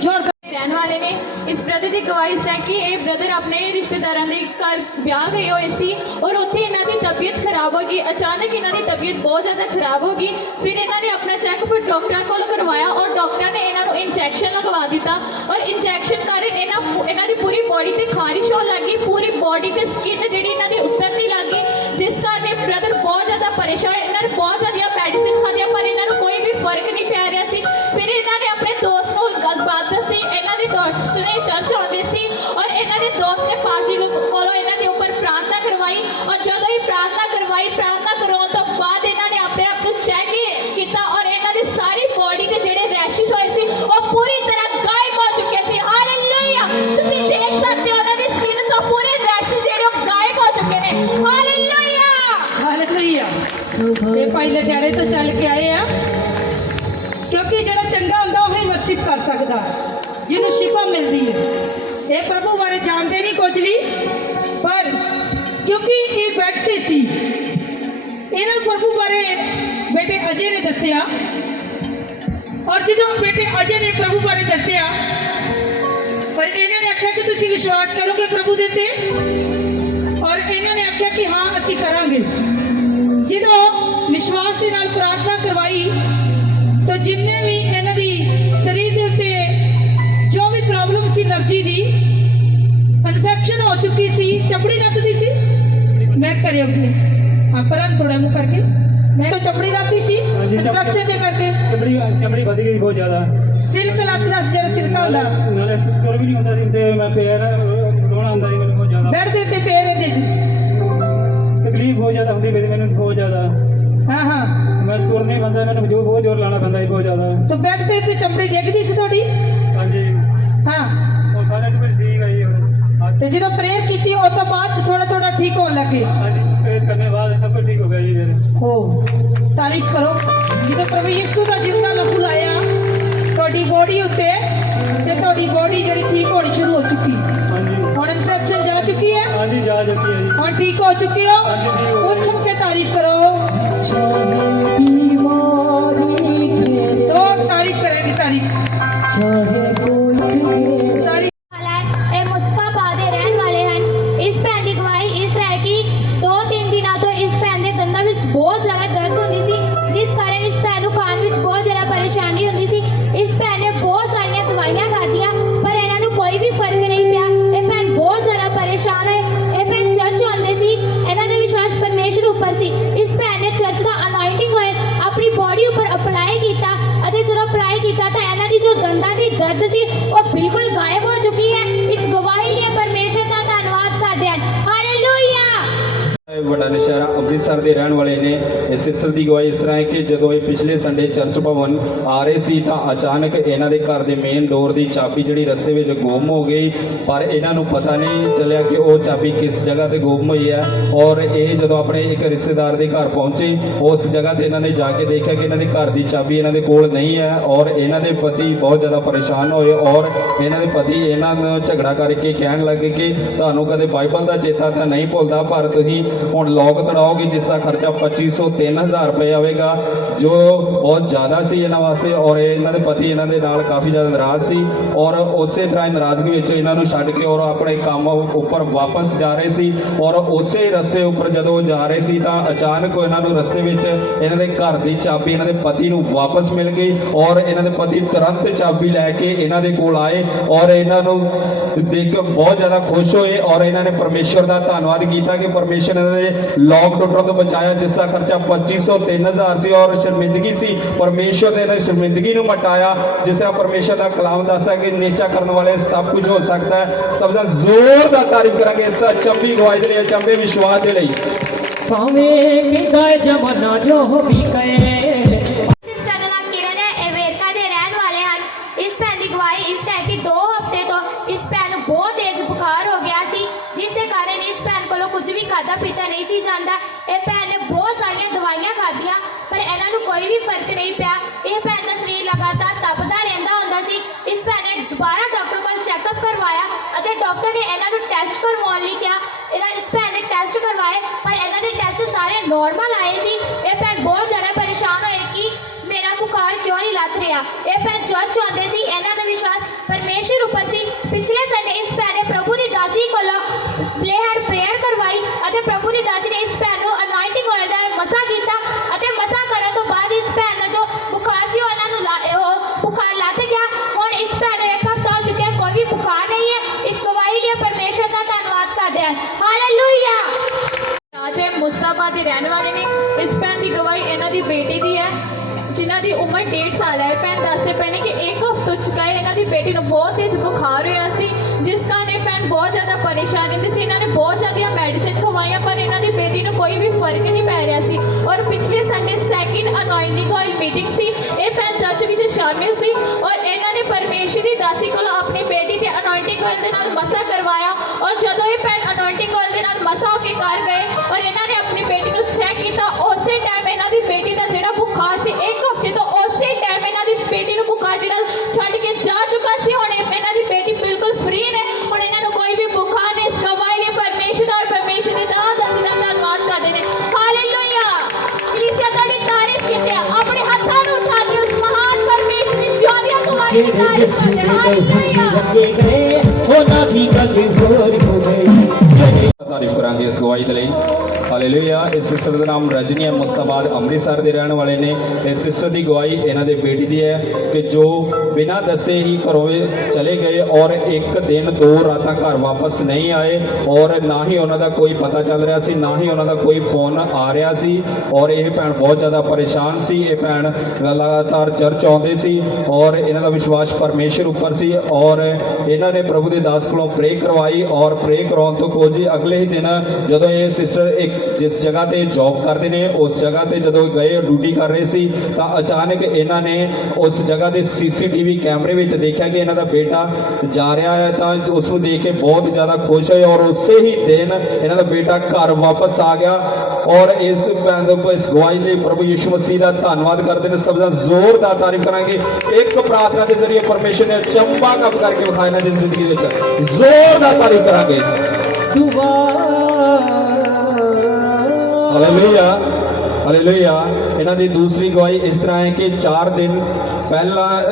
ਜ਼ੋਰਦਾਰ। ਰਹਿਣ ਵਾਲੇ ਨੇ ਇਸ ਬ੍ਰਦਰ ਦੀ ਗਵਾਹੀ ਹੈ ਕਿ ਇਹ ਬ੍ਰਦਰ ਆਪਣੇ ਰਿਸ਼ਤੇਦਾਰਾਂ ਦੇ ਘਰ ਵਿਆਹ ਗਏ ਹੋਏ ਸੀ ਔਰ ਉੱਥੇ ਇਹਨਾਂ ਦੀ ਤਬੀਅਤ ਖਰਾਬ ਹੋ ਗਈ। ਅਚਾਨਕ ਇਹਨਾਂ ਦੀ ਤਬੀਅਤ ਬਹੁਤ ਜ਼ਿਆਦਾ ਖਰਾਬ ਹੋ ਗਈ। ਫਿਰ ਇਹਨਾਂ ਨੇ ਆਪਣਾ ਚੈੱਕਅਪ ਡਾਕਟਰਾਂ ਕੋਲ ਕਰਵਾਇਆ ਔਰ ਡਾਕਟਰਾਂ ਨੇ ਇਹਨਾਂ ਨੂੰ ਇੰਜੈਕਸ਼ਨ ਲਗਵਾ ਦਿੱਤਾ ਔਰ ਇੰਜੈਕਸ਼ਨ ਕਾਰਨ ਇਹਨਾਂ ਦੀ ਪੂਰੀ ਬੋਡੀ ਤੇ ਖਾਰਿਸ਼ ਹੋਣ ਲੱਗੀ, ਪੂਰੀ ਬੋਡੀ ਤੇ ਸਕਿਨ ਜਿਹੜੀ ਇਹਨਾਂ ਦੀ ਉਤਰਨੀ ਲੱਗ ਗਈ, ਜਿਸ ਕਾਰਨ ਇਹ ਬ੍ਰਦਰ ਬਹੁਤ ਜ਼ਿਆਦਾ ਪਰੇਸ਼ਾਨ। ਇਹਨਾਂ ਨੇ ਬਹੁਤ ਜ਼ਿਆਦਾ ਮੈਡੀਸਿਨ ਖਾਧੀਆਂ ਪਰ ਇਹਨਾਂ ਨੂੰ ਕੋਈ ਵੀ ਫਰਕ ਨਹੀਂ ਪੈ ਰਿਹਾ ਸੀ। ਫਿਰ ਇਹਨਾਂ ਨੇ ਆਪਣੇ ਦੋਸਤ ਨੂੰ ਗੱਲਬਾਤ ਦੱਸੀ। ਇਹਨਾਂ ਦੇ ਦੋਸਤ ਨੇ ਚਰਚ ਆਉਂਦੇ ਸੀ ਔਰ ਇਹਨਾਂ ਦੇ ਦੋਸਤ ਨੇ ਪਾਜੀ ਕੋਲੋਂ ਇਹਨਾਂ ਦੇ ਉੱਪਰ ਪ੍ਰਾਰਥਨਾ ਕਰਵਾਈ ਔਰ ਜਦੋਂ ਇਹ ਪ੍ਰਾਰਥਨਾ ਕਰਵਾਈ, ਪ੍ਰਾਰਥਨਾ ਕਰਾਉਣ ਤੋਂ ਬਾਅਦ ਇਹਨਾਂ ਨੇ ਆਪਣੇ ਆਪ ਨੂੰ ਚੈੱਕ ਕੀਤਾ ਔਰ ਇਹਨਾਂ ਦੀ ਸਾਰੀ ਬੋਡੀ ਤੇ ਜਿਹੜੇ ਰੈਸ਼ਿਸ ਹੋਏ ਸੀ ਉਹ ਪੂਰੀ ਤਰ੍ਹਾਂ ਗਾਇਬ ਹੋ ਚੁੱਕੇ ਸੀ। ਹਾਲੇਲੂਇਆ। ਤੁਸੀਂ ਦੇਖ ਸਕਦੇ ਹੋ ਉਹਨਾਂ ਦੀ ਸਕਿਨ ਤੋਂ ਪੂਰੇ ਰੈਸ਼ਿਸ ਜਿਹੜੇ ਉਹ ਗਾਇਬ ਹੋ ਚੁੱਕੇ ਨੇ। ਹਾਲੇਲੂਇਆ। ਹਾਲੇਲੂਇਆ। ਤੇ ਪਹਿਲੇ ਦਿਹਾੜੇ ਤੋਂ ਚੱਲ ਕੇ ਆਏ ਆ ਕਿਉਂਕਿ ਜਿਹੜਾ ਚੰਗਾ ਹੁੰਦਾ ਉਹ ਹੀ ਵਰਸ਼ਿਪ ਕਰ ਸਕਦਾ, ਜਿਹਨੂੰ ਸ਼ਿਫਾ ਮਿਲਦੀ ਹੈ। ਇਹ ਪ੍ਰਭੂ ਬਾਰੇ ਜਾਣਦੇ ਨਹੀਂ ਕੁਝ ਵੀ, ਪਰ ਕਿਉਂਕਿ ਇਹ ਬੈਠਦੇ ਸੀ, ਇਹਨਾਂ ਨੂੰ ਪ੍ਰਭੂ ਬਾਰੇ ਬੇਟੇ ਅਜੇ ਨੇ ਦੱਸਿਆ ਔਰ ਜਦੋਂ ਬੇਟੇ ਅਜੇ ਨੇ ਪ੍ਰਭੂ ਬਾਰੇ ਦੱਸਿਆ ਪਰ ਇਹਨਾਂ ਨੇ ਆਖਿਆ ਕਿ ਤੁਸੀਂ ਵਿਸ਼ਵਾਸ ਕਰੋਗੇ ਪ੍ਰਭੂ ਦੇ ਤੇ, ਔਰ ਇਹਨਾਂ ਨੇ ਆਖਿਆ ਕਿ ਹਾਂ ਅਸੀਂ ਕਰਾਂਗੇ। ਜਦੋਂ ਵਿਸ਼ਵਾਸ ਦੇ ਨਾਲ ਪ੍ਰਾਰਥਨਾ ਕਰਵਾਈ ਤਾਂ ਜਿੰਨੇ ਵੀ ਇਹਨਾਂ ਦੀ ਸਰੀਰ ਦੇ ਉੱਤੇ ਜੋ ਵੀ ਪ੍ਰੋਬਲਮ ਸੀ, ਲਰਜੀ ਦੀ ਇਨਫੈਕਸ਼ਨ ਹੋ ਚੁੱਕੀ ਸੀ, ਚਮੜੀ ਰੱਖਦੀ ਸੀ, ਮੈਂ ਕਰਿਓ ਕਿ ਪਰ ਥੋੜਾ ਮੂੰਹ ਕਰਕੇ ਮੈਂ ਤਾਂ ਚਮੜੀ ਰੱਖਦੀ ਸੀ ਇਨਫੈਕਸ਼ਨ ਦੇ ਕਰਕੇ, ਚਮੜੀ ਵਧ ਗਈ ਬਹੁਤ ਜ਼ਿਆਦਾ। ਸਿਲਕ ਲੱਤਦਾ ਸੀ, ਜਿਹੜਾ ਸਿਲਕਾ ਹੁੰਦਾ ਨਾਲੇ ਤੁਰ ਵੀ ਨਹੀਂ ਹੁੰਦਾ ਸੀ ਤੇ ਮੈਂ ਪੈਰ ਰੋਣਾ ਆਉਂਦਾ ਸੀ ਮੈਨੂੰ ਬਹੁਤ ਜ਼ਿਆਦਾ। ਬੈੱਡ ਦੇ ਉੱਤੇ ਪਏ ਰਹਿੰਦੇ ਸੀ। ਤਕਲੀਫ ਬਹੁਤ ਜ਼ਿਆਦਾ ਹੁੰਦੀ ਪਈ ਮੈਨੂੰ ਬਹੁਤ ਜ਼ਿਆਦਾ। ਹਾਂ ਹਾਂ। ਮੈਂ ਤੁਰ ਨਹੀਂ ਬੰਦਾ, ਮੈਨੂੰ ਜੋ ਬਹੁਤ ਜ਼ੋਰ ਲਾਣਾ ਪੈਂਦਾ ਸੀ ਬਹੁਤ ਜ਼ਿਆਦਾ। ਤਾਂ ਬੈੱਡ ਦੇ ਉੱਤੇ ਚਮੜੀ ਡਿੱਗਦੀ ਸੀ ਤੁਹਾਡੀ। ਹਾਂਜੀ ਹਾਂ। ਉਹ ਸਾਰਾ ਕੁਝ ਠੀਕ ਹੈ ਜੀ ਹੁਣ। ਤੇ ਜਦੋਂ ਪ੍ਰੇਅਰ ਕੀਤੀ ਉਸ ਤੋਂ ਬਾਅਦ ਚ ਥੋੜਾ ਥੋੜਾ ਠੀਕ ਹੋਣ ਲੱਗੇ। ਹਾਂਜੀ ਪ੍ਰੇਅਰ ਕਰਨੇ ਬਾਅਦ ਸਭ ਕੁਝ ਠੀਕ ਹੋ ਗਿਆ ਜੀ ਫਿਰ। ਹੋ ਤਾਰੀਫ ਕਰੋ। ਜਦੋਂ ਪ੍ਰਭੂ ਯਿਸੂ ਦਾ ਜਿੰਦਾ ਲਹੂ ਲਾਇਆ ਤੁਹਾਡੀ ਬੋਡੀ ਉੱਤੇ ਤੇ ਤੁਹਾਡੀ ਬੋਡੀ ਜਿਹੜੀ ਠੀਕ ਹੋਣੀ ਸ਼ੁਰੂ ਹੋ ਚੁੱਕੀ। ਹਾਂਜੀ ਹੁਣ ਇਨਫੈਕਸ਼ਨ ਜਾ ਚੁੱਕੀ ਹੈ, ਹਾਂਜੀ ਜਾ ਚੁੱਕੀ ਹੈ ਜੀ। ਹੁਣ ਠੀਕ ਹੋ ਚੁੱਕੇ ਹੋ। ਹਾਂਜੀ, ਠੀਕ ਹੋ ਗਏ। ਉੱਛ ਕੇ ਤਾਰੀਫ ਕਰੋ। तो तारीफ करेंगे, तारीफ तारीफ। ਇਹ ਮੁਸਤਫਾਬਾਦ ਦੇ ਰਹਿਣ ਵਾਲੇ ਹਨ। ਇਸ ਭੈਣ ਦੀ ਗਵਾਹੀ ਇਸ ਤਰ੍ਹਾਂ ਹੈ ਕਿ 2-3 ਦਿਨਾਂ ਤੋਂ ਇਸ ਭੈਣ ਦੇ ਦੰਦਾਂ ਵਿੱਚ ਬਹੁਤ ਜ਼ਿਆਦਾ ਦਰਦ ਹੁੰਦੀ ਸੀ, ਜਿਸ ਕਾਰਨ ਇਸ ਭੈਣ ਨੂੰ ਖਾਣ ਵਿੱਚ ਬਹੁਤ ਜ਼ਿਆਦਾ ਪਰੇਸ਼ਾਨੀ ਹੁੰਦੀ ਸੀ। ਇਸ ਭੈਣ ਨੇ ਬਹੁਤ ਸਾਰੀਆਂ ਦਵਾਈਆਂ ਖਾਧੀਆਂ ਪਰ ਇਹਨਾਂ ਨੂੰ ਕੋਈ ਵੀ ਫਰਕ ਨਹੀਂ ਪਿਆ। ਇਹ ਭੈਣ ਬਹੁਤ ਜ਼ਿਆਦਾ ਪਰੇਸ਼ਾਨ ਹੈ। ਇਹ ਭੈਣ ਚਰਚ ਆਉਂਦੇ ਸੀ, ਇਹਨਾਂ ਦਾ ਵਿਸ਼ਵਾਸ ਪਰਮੇਸ਼ਰ ਉੱਪਰ ਸੀ। ਇਸ ਭੈਣ ਨੇ ਚਰਚ ਦਾ ਅਨਾਇੰਟਿੰਗ ਆਇਲ ਆਪਣੀ ਬੋਡੀ ਉੱਪਰ ਅਪਲਾਈ ਕੀਤਾ ਅਤੇ ਜਦੋਂ ਅਪਲਾਈ ਕੀਤਾ ਤਾਂ ਇਹਨਾਂ ਦੀ ਜੋ ਦੰਦਾਂ ਦੀ ਦਰਦ ਸੀ ਉਹ ਬਿਲਕੁਲ ਗਾਇਬ ਹੋ ਚੁੱਕੀ ਹੈ। ਇਸ ਗਵਾਹੀ ਲਈ ਪਰਮੇਸ਼ਰ ਦਾ ਧੰਨਵਾਦ ਕਰਦੇ ਹਨ। ਹਾਲੇਲੂਇਆ। ਵੱਡਾ ਨਸ਼ਹਿਰਾ ਅੰਮ੍ਰਿਤਸਰ ਦੇ ਰਹਿਣ ਵਾਲੇ ਨੇ। ਇਸ ਸਿਸਟਰ ਦੀ ਗਵਾਹੀ ਇਸ ਤਰ੍ਹਾਂ ਹੈ ਕਿ ਜਦੋਂ ਇਹ ਪਿਛਲੇ ਸੰਡੇ ਚਰਚ ਭਵਨ ਆ ਰਹੇ ਸੀ ਤਾਂ ਅਚਾਨਕ ਇਹਨਾਂ ਦੇ ਘਰ ਦੇ ਮੇਨ ਡੋਰ ਦੀ ਚਾਬੀ ਜਿਹੜੀ ਰਸਤੇ ਵਿੱਚ ਗੁੰਮ ਹੋ ਗਈ, ਪਰ ਇਹਨਾਂ ਨੂੰ ਪਤਾ ਨਹੀਂ ਚੱਲਿਆ ਕਿ ਉਹ ਚਾਬੀ ਕਿਸ ਜਗ੍ਹਾ ਤੇ ਗੁੰਮ ਹੋਈ ਹੈ। ਔਰ ਇਹ ਜਦੋਂ ਆਪਣੇ ਇੱਕ ਰਿਸ਼ਤੇਦਾਰ ਦੇ ਘਰ ਪਹੁੰਚੇ ਉਸ ਜਗ੍ਹਾ ਤੇ ਇਹਨਾਂ ਨੇ ਜਾ ਕੇ ਦੇਖਿਆ ਕਿ ਇਹਨਾਂ ਦੇ ਘਰ ਦੀ ਚਾਬੀ ਇਹਨਾਂ ਦੇ ਕੋਲ ਨਹੀਂ ਹੈ ਔਰ ਇਹਨਾਂ ਦੇ ਪਤੀ ਬਹੁਤ ਜ਼ਿਆਦਾ ਪਰੇਸ਼ਾਨ ਹੋਏ ਔਰ ਇਹਨਾਂ ਦੇ ਪਤੀ ਇਹਨਾਂ ਨਾਲ ਝਗੜਾ ਕਰਕੇ ਕਹਿਣ ਲੱਗੇ ਕਿ ਤੁਹਾਨੂੰ ਕਦੇ ਬਾਈਬਲ ਦਾ ਚੇਤਾ ਤਾਂ ਨਹੀਂ ਭੁੱਲਦਾ, ਪਰ ਤੁਸੀਂ ਹੁਣ ਲੋਕ ਤੜਾਓਗੇ ਜਿਸ ਦਾ ਖਰਚਾ 2500-3000 ਰੁਪਏ ਆਵੇਗਾ, ਜੋ ਬਹੁਤ ਜ਼ਿਆਦਾ ਸੀ ਇਹਨਾਂ ਵਾਸਤੇ। ਔਰ ਇਹਨਾਂ ਦੇ ਪਤੀ ਇਹਨਾਂ ਦੇ ਨਾਲ ਕਾਫੀ ਜ਼ਿਆਦਾ ਨਾਰਾਜ਼ ਸੀ ਔਰ ਉਸੇ ਤਰ੍ਹਾਂ ਨਾਰਾਜ਼ਗੀ ਵਿੱਚ ਇਹਨਾਂ ਨੂੰ ਛੱਡ ਕੇ ਔਰ ਆਪਣੇ ਕੰਮ ਉੱਪਰ ਵਾਪਸ ਜਾ ਰਹੇ ਸੀ। ਔਰ ਉਸੇ ਰਸਤੇ ਉੱਪਰ ਜਦੋਂ ਉਹ ਜਾ ਰਹੇ ਸੀ ਤਾਂ ਅਚਾਨਕ ਇਹਨਾਂ ਨੂੰ ਰਸਤੇ ਵਿੱਚ ਇਹਨਾਂ ਦੇ ਘਰ ਦੀ ਚਾਬੀ ਇਹਨਾਂ ਦੇ ਪਤੀ ਨੂੰ ਵਾਪਸ ਮਿਲ ਗਈ ਔਰ ਇਹਨਾਂ ਦੇ ਪਤੀ ਤੁਰੰਤ ਚਾਬੀ ਲੈ ਕੇ ਇਹਨਾਂ ਦੇ ਕੋਲ ਆਏ ਔਰ ਇਹਨਾਂ ਨੂੰ ਦੇਖ ਕੇ ਬਹੁਤ ਜ਼ਿਆਦਾ ਖੁਸ਼ ਹੋਏ ਔਰ ਇਹਨਾਂ ਨੇ ਪਰਮੇਸ਼ਰ ਦਾ ਧੰਨਵਾਦ ਕੀਤਾ ਕਿ ਪਰਮੇਸ਼ਰ ਇਹਨਾਂ ਦੇ ਲੋਕ ਟੁੱਟਣ ਤੋਂ ਬਚਾਇਆ, ਜਿਸ ਦਾ ਖਰਚਾ 2500 3000 ਸੀ ਔਰ ਸ਼ਰਮਿੰਦਗੀ ਸੀ। परमेश्वर ने शर्मिंदगी ਨੂੰ ਮਟਾਇਆ। ਜਿਸ ਤਰ੍ਹਾਂ ਪਰਮੇਸ਼ਰ ਦਾ ਕਲਾਮ ਦੱਸਦਾ ਕਿ ਨੇਚਾ ਕਰਨ ਵਾਲੇ ਸਭ ਕੁਝ ਹੋ ਸਕਦਾ ਹੈ। ਸਭ ਦਾ ਜ਼ੋਰਦਾਰ ਤਾਰੀਫ ਕਰਾਂਗੇ ਇਸ ਅਚੰਭੀ ਗਵਾਹੀ ਦੇ ਲਈ, ਅਚੰਭੇ ਵਿਸ਼ਵਾਸ ਦੇ ਲਈ। ਭਾਵੇਂ ਕਿਦਾ ਜਮਾਨਾ ਜੋ ਵੀ ਕਹੇ। ਸਿਸਟਰ ਦਾ ਨਾਮ ਕਿਰਨ ਹੈ, ਇਹ ਵੇਰਕਾ ਦੇ ਰਹਿਣ ਵਾਲੇ ਹਨ। ਇਸ ਭੈਣ ਦੀ ਗਵਾਹੀ ਇਸ ਹੈ ਕਿ 2 ਹਫ਼ਤੇ ਤੋਂ ਇਸ ਭੈਣ ਨੂੰ ਬਹੁਤ ਤੇਜ਼ ਬੁਖਾਰ ਹੋ ਗਿਆ ਸੀ, ਜਿਸ ਦੇ ਕਾਰਨ ਇਸ ਭੈਣ ਕੋਲੋਂ ਕੁਝ ਵੀ ਖਾਧਾ ਪੀਤਾ ਨਹੀਂ ਸੀ ਜਾਂਦਾ। ਇਹ ਭੈਣ ਨੇ ਬਹੁਤ ਸਾਰੀਆਂ ਦਵਾਈਆਂ ਖਾਧੀਆਂ ਪਰ ਇਹਨਾਂ ਨੂੰ ਕੋਈ ਵੀ ਫਰਕ ਨਹੀਂ ਪਿਆ। ਇਹ ਭੈਣ ਦਾ ਸਰੀਰ ਲਗਾਤਾਰ ਤਪਦਾ ਰਹਿੰਦਾ ਹੁੰਦਾ ਸੀ। ਇਸ ਭੈਣ ਨੇ ਦੁਬਾਰਾ ਡਾਕਟਰ ਕੋਲ ਚੈੱਕਅਪ ਕਰਵਾਇਆ ਅਤੇ ਡਾਕਟਰ ਨੇ ਇਹਨਾਂ ਨੂੰ ਟੈਸਟ ਕਰਵਾਉਣ ਲਈ ਕਿਹਾ। ਇਸ ਭੈਣ ਨੇ ਟੈਸਟ ਕਰਵਾਏ ਪਰ ਇਹਨਾਂ ਦੇ ਟੈਸਟ ਸਾਰੇ ਨੋਰਮਲ ਆਏ ਸੀ। ਇਹ ਭੈਣ ਬਹੁਤ ਜ਼ਿਆਦਾ ਪਰੇਸ਼ਾਨ ਹੋਏ ਕਿ ਮੇਰਾ ਬੁਖਾਰ ਕਿਉਂ ਨਹੀਂ ਲੱਥ ਰਿਹਾ। ਇਹ ਭੈਣ ਚਰਚ ਆਉਂਦੇ ਸੀ, ਇਹਨਾਂ ਦਾ ਵਿਸ਼ਵਾਸ ਪਰਮੇਸ਼ਰ ਉੱਪਰ ਸੀ। ਪਿਛਲੇ ਸੰਡੇ ਇਸ ਭੈਣ ਨੇ ਪ੍ਰਭੂ ਦੀ ਦਾਸੀ ਕੋਲੋਂ ਲੇਹੜ ਪ੍ਰੇਅਰ ਕਰਵਾਈ ਅਤੇ ਪ੍ਰਭੂ ਦੀ ਦਾਸੀ ਨੇ ਇਸ ਭੈਣ ਨੂੰ ਅਨਾਇੰਟਿੰਗ ਆਇਲ ਦਾ ਮਸਾ ਕੀਤਾ ਅਤੇ ਮਸਾ ਕਰਨ ਤੋਂ ਬਾਅਦ ਇਸ ਭੈਣ ਦਾ ਜੋ ਬੁਖਾਰ ਸੀ ਉਹ ਇਹਨਾਂ ਨੂੰ ਬੁਖਾਰ ਲੱਥ ਗਿਆ। ਹੁਣ ਇਸ ਭੈਣ ਨੂੰ 1 ਹਫ਼ਤਾ ਹੋ ਚੁੱਕਿਆ, ਕੋਈ ਵੀ ਬੁਖਾਰ ਨਹੀਂ ਹੈ। ਇਸ ਗਵਾਹੀ ਲਈ ਪਰਮੇਸ਼ਰ ਦਾ ਧੰਨਵਾਦ ਕਰਦੇ ਹਨ। ਹਾਲੇਲੂਇਆ। ਰਾਜੇ ਮੁਸਤਫਾ ਦੇ ਰਹਿਣ ਵਾਲੇ ਨੇ। ਇਸ ਭੈਣ ਦੀ ਗਵਾਹੀ ਇਹਨਾਂ ਦੀ ਬੇਟੀ ਦੀ ਹੈ, ਜਿਨ੍ਹਾਂ ਦੀ ਉਮਰ 1.5 ਸਾਲ ਹੈ। ਭੈਣ ਦੱਸਦੇ ਪਏ ਨੇ ਕਿ 1 ਹਫ਼ਤਾ ਚੁੱਕਾ ਹੈ ਇਹਨਾਂ ਦੀ ਬੇਟੀ ਨੂੰ ਬਹੁਤ ਤੇਜ਼ ਬੁਖਾਰ ਹੋਇਆ ਸੀ, ਜਿਸ ਕਾਰਨ ਇਹ ਭੈਣ ਬਹੁਤ ਜ਼ਿਆਦਾ ਪਰੇਸ਼ਾਨ ਰਹਿੰਦੀ ਸੀ। ਇਹਨਾਂ ਨੇ ਬਹੁਤ ਜ਼ਿਆਦਾ ਮੈਡੀਸਿਨ ਖਵਾਈਆਂ ਪਰ ਇਹਨਾਂ ਦੀ ਬੇਟੀ ਨੂੰ ਕੋਈ ਵੀ ਫਰਕ ਨਹੀਂ ਪੈ ਰਿਹਾ ਸੀ। ਔਰ ਪਿਛਲੇ ਸੰਡੇ ਸੈਕਿੰਡ ਅਨਾਇੰਟਿੰਗ ਆਇਲ ਮੀਟਿੰਗ ਸੀ। ਇਹ ਭੈਣ ਚਰਚ ਵਿੱਚ ਸ਼ਾਮਿਲ ਸੀ ਔਰ ਇਹਨਾਂ ਨੇ ਪਰਮੇਸ਼ਰ ਦੀ ਦਾਸੀ ਕੋਲੋਂ ਆਪਣੀ ਬੇਟੀ ਤੇ ਅਨਾਇੰਟਿੰਗ ਆਇਲ ਦੇ ਨਾਲ ਮਸਾ ਕਰਵਾਇਆ। ਔਰ ਜਦੋਂ ਇਹ ਭੈਣ ਅਨਾਇੰਟਿੰਗ ਆਇਲ ਦੇ ਨਾਲ ਮਸਾ ਹੋ ਕੇ ਘਰ ਗਏ ਔਰ ਇਹਨਾਂ ਨੇ ਆਪਣੀ ਬੇਟੀ ਨੂੰ ਚੈੱਕ ਕੀਤਾ, ਉਸੇ ਟਾਈਮ ਇਹਨਾਂ ਦੀ ਬੇਟੀ ਦਾ ਜਿਹੜਾ ਬੁਖਾਰ ਸੀ 1 ਹਫ਼ਤੇ ਤੋਂ ਉਸੇ ਟਾਈਮ ਇਹਨਾਂ ਦੀ ਬੇਟੀ ਨੂੰ ਬੁਖਾਰ ਜਿਹੜਾ ਛੱਡ ਕੇ ਜਾ ਚੁੱਕਾ ਸੀ। ਹੁਣ ਇਹਨਾਂ ਦੀ ਬੇਟੀ ਬਿਲਕੁਲ ਫ੍ਰੀ ਨੇ, ਹੁਣ ਇਹਨਾਂ ਨੂੰ ਕੋਈ ਵੀ ਬੁਖਾਰ ਨਹੀਂ। ਇਸ ਗਵਾਹੀ ਲਈ ਪਰਮੇਸ਼ਰ ਦਾ ਔਰ ਪਰਮੇਸ਼ਰ ਦੇ ਦਾਸ ਅਸੀਂ ਦਾ ਧੰਨਵਾਦ ਕਰਦੇ ਨੇ। ਹਾਲੇਲੂਇਆ। ਕਲੀਸਿਆ ਤੁਹਾਡੀ ਤਾਰੀਫ ਕੀਤੀ ਹੈ। ਆਪਣੇ ਹੱਥਾਂ ਨੂੰ ਉਠਾ ਕੇ ਉਸ ਮਹਾਨ ਪਰਮੇਸ਼ਰ ਦੀ ਜਿਉਂਦੀਆਂ ਗਵਾਹੀ ਦੀ ਤਾਰੀਫ ਕਰਦੇ। ਹਾਲੇਲੂਇਆ। ਉਹਨਾਂ ਦੀ ਗੱਲ ਹੋਰ ਹੋ ਗਈ। ਤਾਰੀਫ ਕਰਾਂਗੇ ਇਸ ਗਵਾਹੀ ਦੇ ਲਈ। ਹਾਲੇਲੂਇਆ। ਇਸ ਸਿਸਟਰ ਦਾ ਨਾਮ ਰਜਨੀ ਹੈ, ਮੁਸਤਾਬਾਦ ਅੰਮ੍ਰਿਤਸਰ ਦੇ ਰਹਿਣ ਵਾਲੇ ਨੇ। ਇਸ ਸਿਸਟਰ ਦੀ ਗਵਾਹੀ ਇਹਨਾਂ ਦੇ ਬੇਟੀ ਦੀ ਹੈ ਕਿ ਜੋ ਬਿਨਾਂ ਦੱਸੇ ਹੀ ਘਰੋਂ ਚਲੇ ਗਏ ਔਰ 1 ਦਿਨ 2 ਰਾਤਾਂ ਘਰ ਵਾਪਸ ਨਹੀਂ ਆਏ ਔਰ ਨਾ ਹੀ ਉਹਨਾਂ ਦਾ ਕੋਈ ਪਤਾ ਚੱਲ ਰਿਹਾ ਸੀ, ਨਾ ਹੀ ਉਹਨਾਂ ਦਾ ਕੋਈ ਫੋਨ ਆ ਰਿਹਾ ਸੀ ਔਰ ਇਹ ਭੈਣ ਬਹੁਤ ਜ਼ਿਆਦਾ ਪਰੇਸ਼ਾਨ ਸੀ। ਇਹ ਭੈਣ ਲਗਾਤਾਰ ਚਰਚ ਆਉਂਦੇ ਸੀ ਔਰ ਇਹਨਾਂ ਦਾ ਵਿਸ਼ਵਾਸ ਪਰਮੇਸ਼ਰ ਉੱਪਰ ਸੀ ਔਰ ਇਹਨਾਂ ਨੇ ਪ੍ਰਭੂ ਦੇ ਦਾਸ ਕੋਲੋਂ ਪ੍ਰੇ ਕਰਵਾਈ ਔਰ ਪ੍ਰੇ ਕਰਾਉਣ ਤੋਂ ਕੁਝ ਅਗਲੇ ਹੀ ਦਿਨ ਜਦੋਂ ਇਹ ਸਿਸਟਰ ਇੱਕ ਜਿਸ ਜਗ੍ਹਾ ਤੇ ਜੌਬ ਕਰਦੇ ਨੇ ਉਸ ਜਗ੍ਹਾ ਤੇ ਜਦੋਂ ਗਏ ਡਿਊਟੀ ਕਰ ਰਹੇ ਸੀ ਤਾਂ ਅਚਾਨਕ ਇਹਨਾਂ ਨੇ ਉਸ ਜਗ੍ਹਾ ਦੇ ਸੀਸੀਟੀਵੀ ਕੈਮਰੇ ਵਿੱਚ ਦੇਖਿਆ ਕਿ ਇਹਨਾਂ ਦਾ ਬੇਟਾ ਜਾ ਰਿਹਾ ਹੈ ਤਾਂ ਉਸ ਨੂੰ ਦੇਖ ਕੇ ਬਹੁਤ ਜ਼ਿਆਦਾ ਖੁਸ਼ ਹੋਏ ਔਰ ਉਸੇ ਹੀ ਦਿਨ ਇਹਨਾਂ ਦਾ ਬੇਟਾ ਘਰ ਵਾਪਸ ਆ ਗਿਆ। ਔਰ ਇਸ ਗਵਾਹੀ ਲਈ ਪ੍ਰਭੂ ਯਿਸੂ ਮਸੀਹ ਦਾ ਧੰਨਵਾਦ ਕਰਦੇ ਨੇ। ਸਭ ਦਾ ਜ਼ੋਰਦਾਰ ਤਾਰੀਫ ਕਰਾਂਗੇ। ਇੱਕ ਪ੍ਰਾਰਥਨਾ ਦੇ ਜ਼ਰੀਏ ਪਰਮੇਸ਼ਰ ਨੇ ਚੰਬਾ ਕੰਮ ਕਰਕੇ ਵਿਖਾਇਆ ਇਹਨਾਂ ਦੀ ਜ਼ਿੰਦਗੀ ਵਿੱਚ। ਜ਼ੋਰਦਾਰ ਤਾਰੀਫ ਕਰਾਂਗੇ। ਦੁਆ ਹਾਲੇਲੂਇਆ। ਹਾਲੇਲੂਇਆ। ਇਹਨਾਂ ਦੀ ਦੂਸਰੀ ਗਵਾਹੀ ਇਸ ਤਰ੍ਹਾਂ ਹੈ ਕਿ 4 ਦਿਨ ਪਹਿਲਾਂ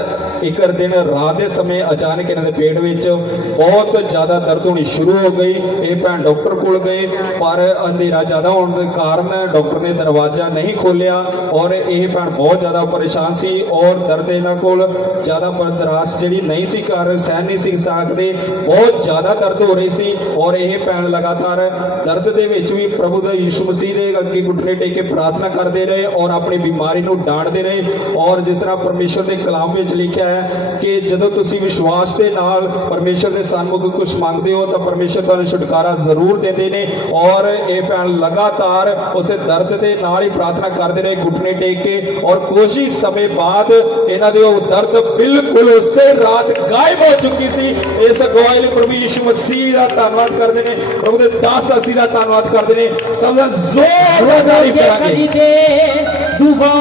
ਇੱਕ ਦਿਨ ਰਾਤ ਦੇ ਸਮੇਂ ਅਚਾਨਕ ਇਹਨਾਂ ਦੇ ਪੇਟ ਵਿੱਚ ਬਹੁਤ ਜ਼ਿਆਦਾ ਦਰਦ ਹੋਣੀ ਸ਼ੁਰੂ ਹੋ ਗਈ। ਇਹ ਭੈਣ ਡਾਕਟਰ ਕੋਲ ਗਏ ਪਰ ਅੰਧੇਰਾ ਜ਼ਿਆਦਾ ਹੋਣ ਦੇ ਕਾਰਨ ਡਾਕਟਰ ਨੇ ਦਰਵਾਜ਼ਾ ਨਹੀਂ ਖੋਲ੍ਹਿਆ ਔਰ ਇਹ ਭੈਣ ਬਹੁਤ ਜ਼ਿਆਦਾ ਪਰੇਸ਼ਾਨ ਸੀ ਔਰ ਦਰਦ ਇਹਨਾਂ ਕੋਲ ਜ਼ਿਆਦਾ ਬਰਦਾਸ਼ਤ ਜਿਹੜੀ ਨਹੀਂ ਸੀ ਕਰ ਸਹਿਣ ਨਹੀਂ ਸੀ ਸਕਦੇ, ਬਹੁਤ ਜ਼ਿਆਦਾ ਦਰਦ ਹੋ ਰਹੀ ਸੀ ਔਰ ਇਹ ਭੈਣ ਲਗਾਤਾਰ ਦਰਦ ਦੇ ਵਿੱਚ ਵੀ ਪ੍ਰਭੂ ਦਾ ਯਿਸੂ ਮਸੀਹ ਦੇ ਅੱਗੇ ਘੁਟਨੇ ਟੇਕ ਕੇ ਪ੍ਰਾਰਥਨਾ ਕਰਦੇ ਰਹੇ ਔਰ ਆਪਣੀ ਬਿਮਾਰੀ ਨੂੰ ਡਾਂਟਦੇ ਰਹੇ। ਔਰ ਜਿਸ ਤਰ੍ਹਾਂ ਪਰਮੇਸ਼ਰ ਦੇ ਕਲਾਮ ਵਿੱਚ ਲਿਖਿਆ ਹੈ ਕਿ ਜਦੋਂ ਤੁਸੀਂ ਵਿਸ਼ਵਾਸ ਦੇ ਨਾਲ ਪਰਮੇਸ਼ਰ ਦੇ ਸਨਮੁਖ ਕੁਝ ਮੰਗਦੇ ਹੋ ਤਾਂ ਪਰਮੇਸ਼ਰ ਤੁਹਾਨੂੰ ਛੁਟਕਾਰਾ ਜ਼ਰੂਰ ਦਿੰਦੇ ਨੇ। ਔਰ ਇਹ ਭੈਣ ਲਗਾਤਾਰ ਉਸੇ ਦਰਦ ਦੇ ਨਾਲ ਹੀ ਪ੍ਰਾਰਥਨਾ ਕਰਦੇ ਰਹੇ ਘੁਟਨੇ ਟੇਕ ਕੇ ਔਰ ਕੁਝ ਹੀ ਸਮੇਂ ਬਾਅਦ ਇਹਨਾਂ ਦੇ ਉਹ ਦਰਦ ਬਿਲਕੁਲ ਉਸੇ ਰਾਤ ਗਾਇਬ ਹੋ ਚੁੱਕੀ ਸੀ। ਇਸ ਗਵਾਹੀ ਲਈ ਪ੍ਰਭੂ ਯਿਸੂ ਮਸੀਹ ਦਾ ਧੰਨਵਾਦ ਕਰਦੇ ਨੇ, ਪ੍ਰਭੂ ਦੇ ਦਾਸ ਦਾਸੀ ਦਾ ਧੰਨਵਾਦ ਕਰਦੇ ਨੇ। ਸਭ ਦਾ ਜ਼ੋਰ ਤਾਰੀਫ ਕਰਾਂਗੇ। ਦੁਆ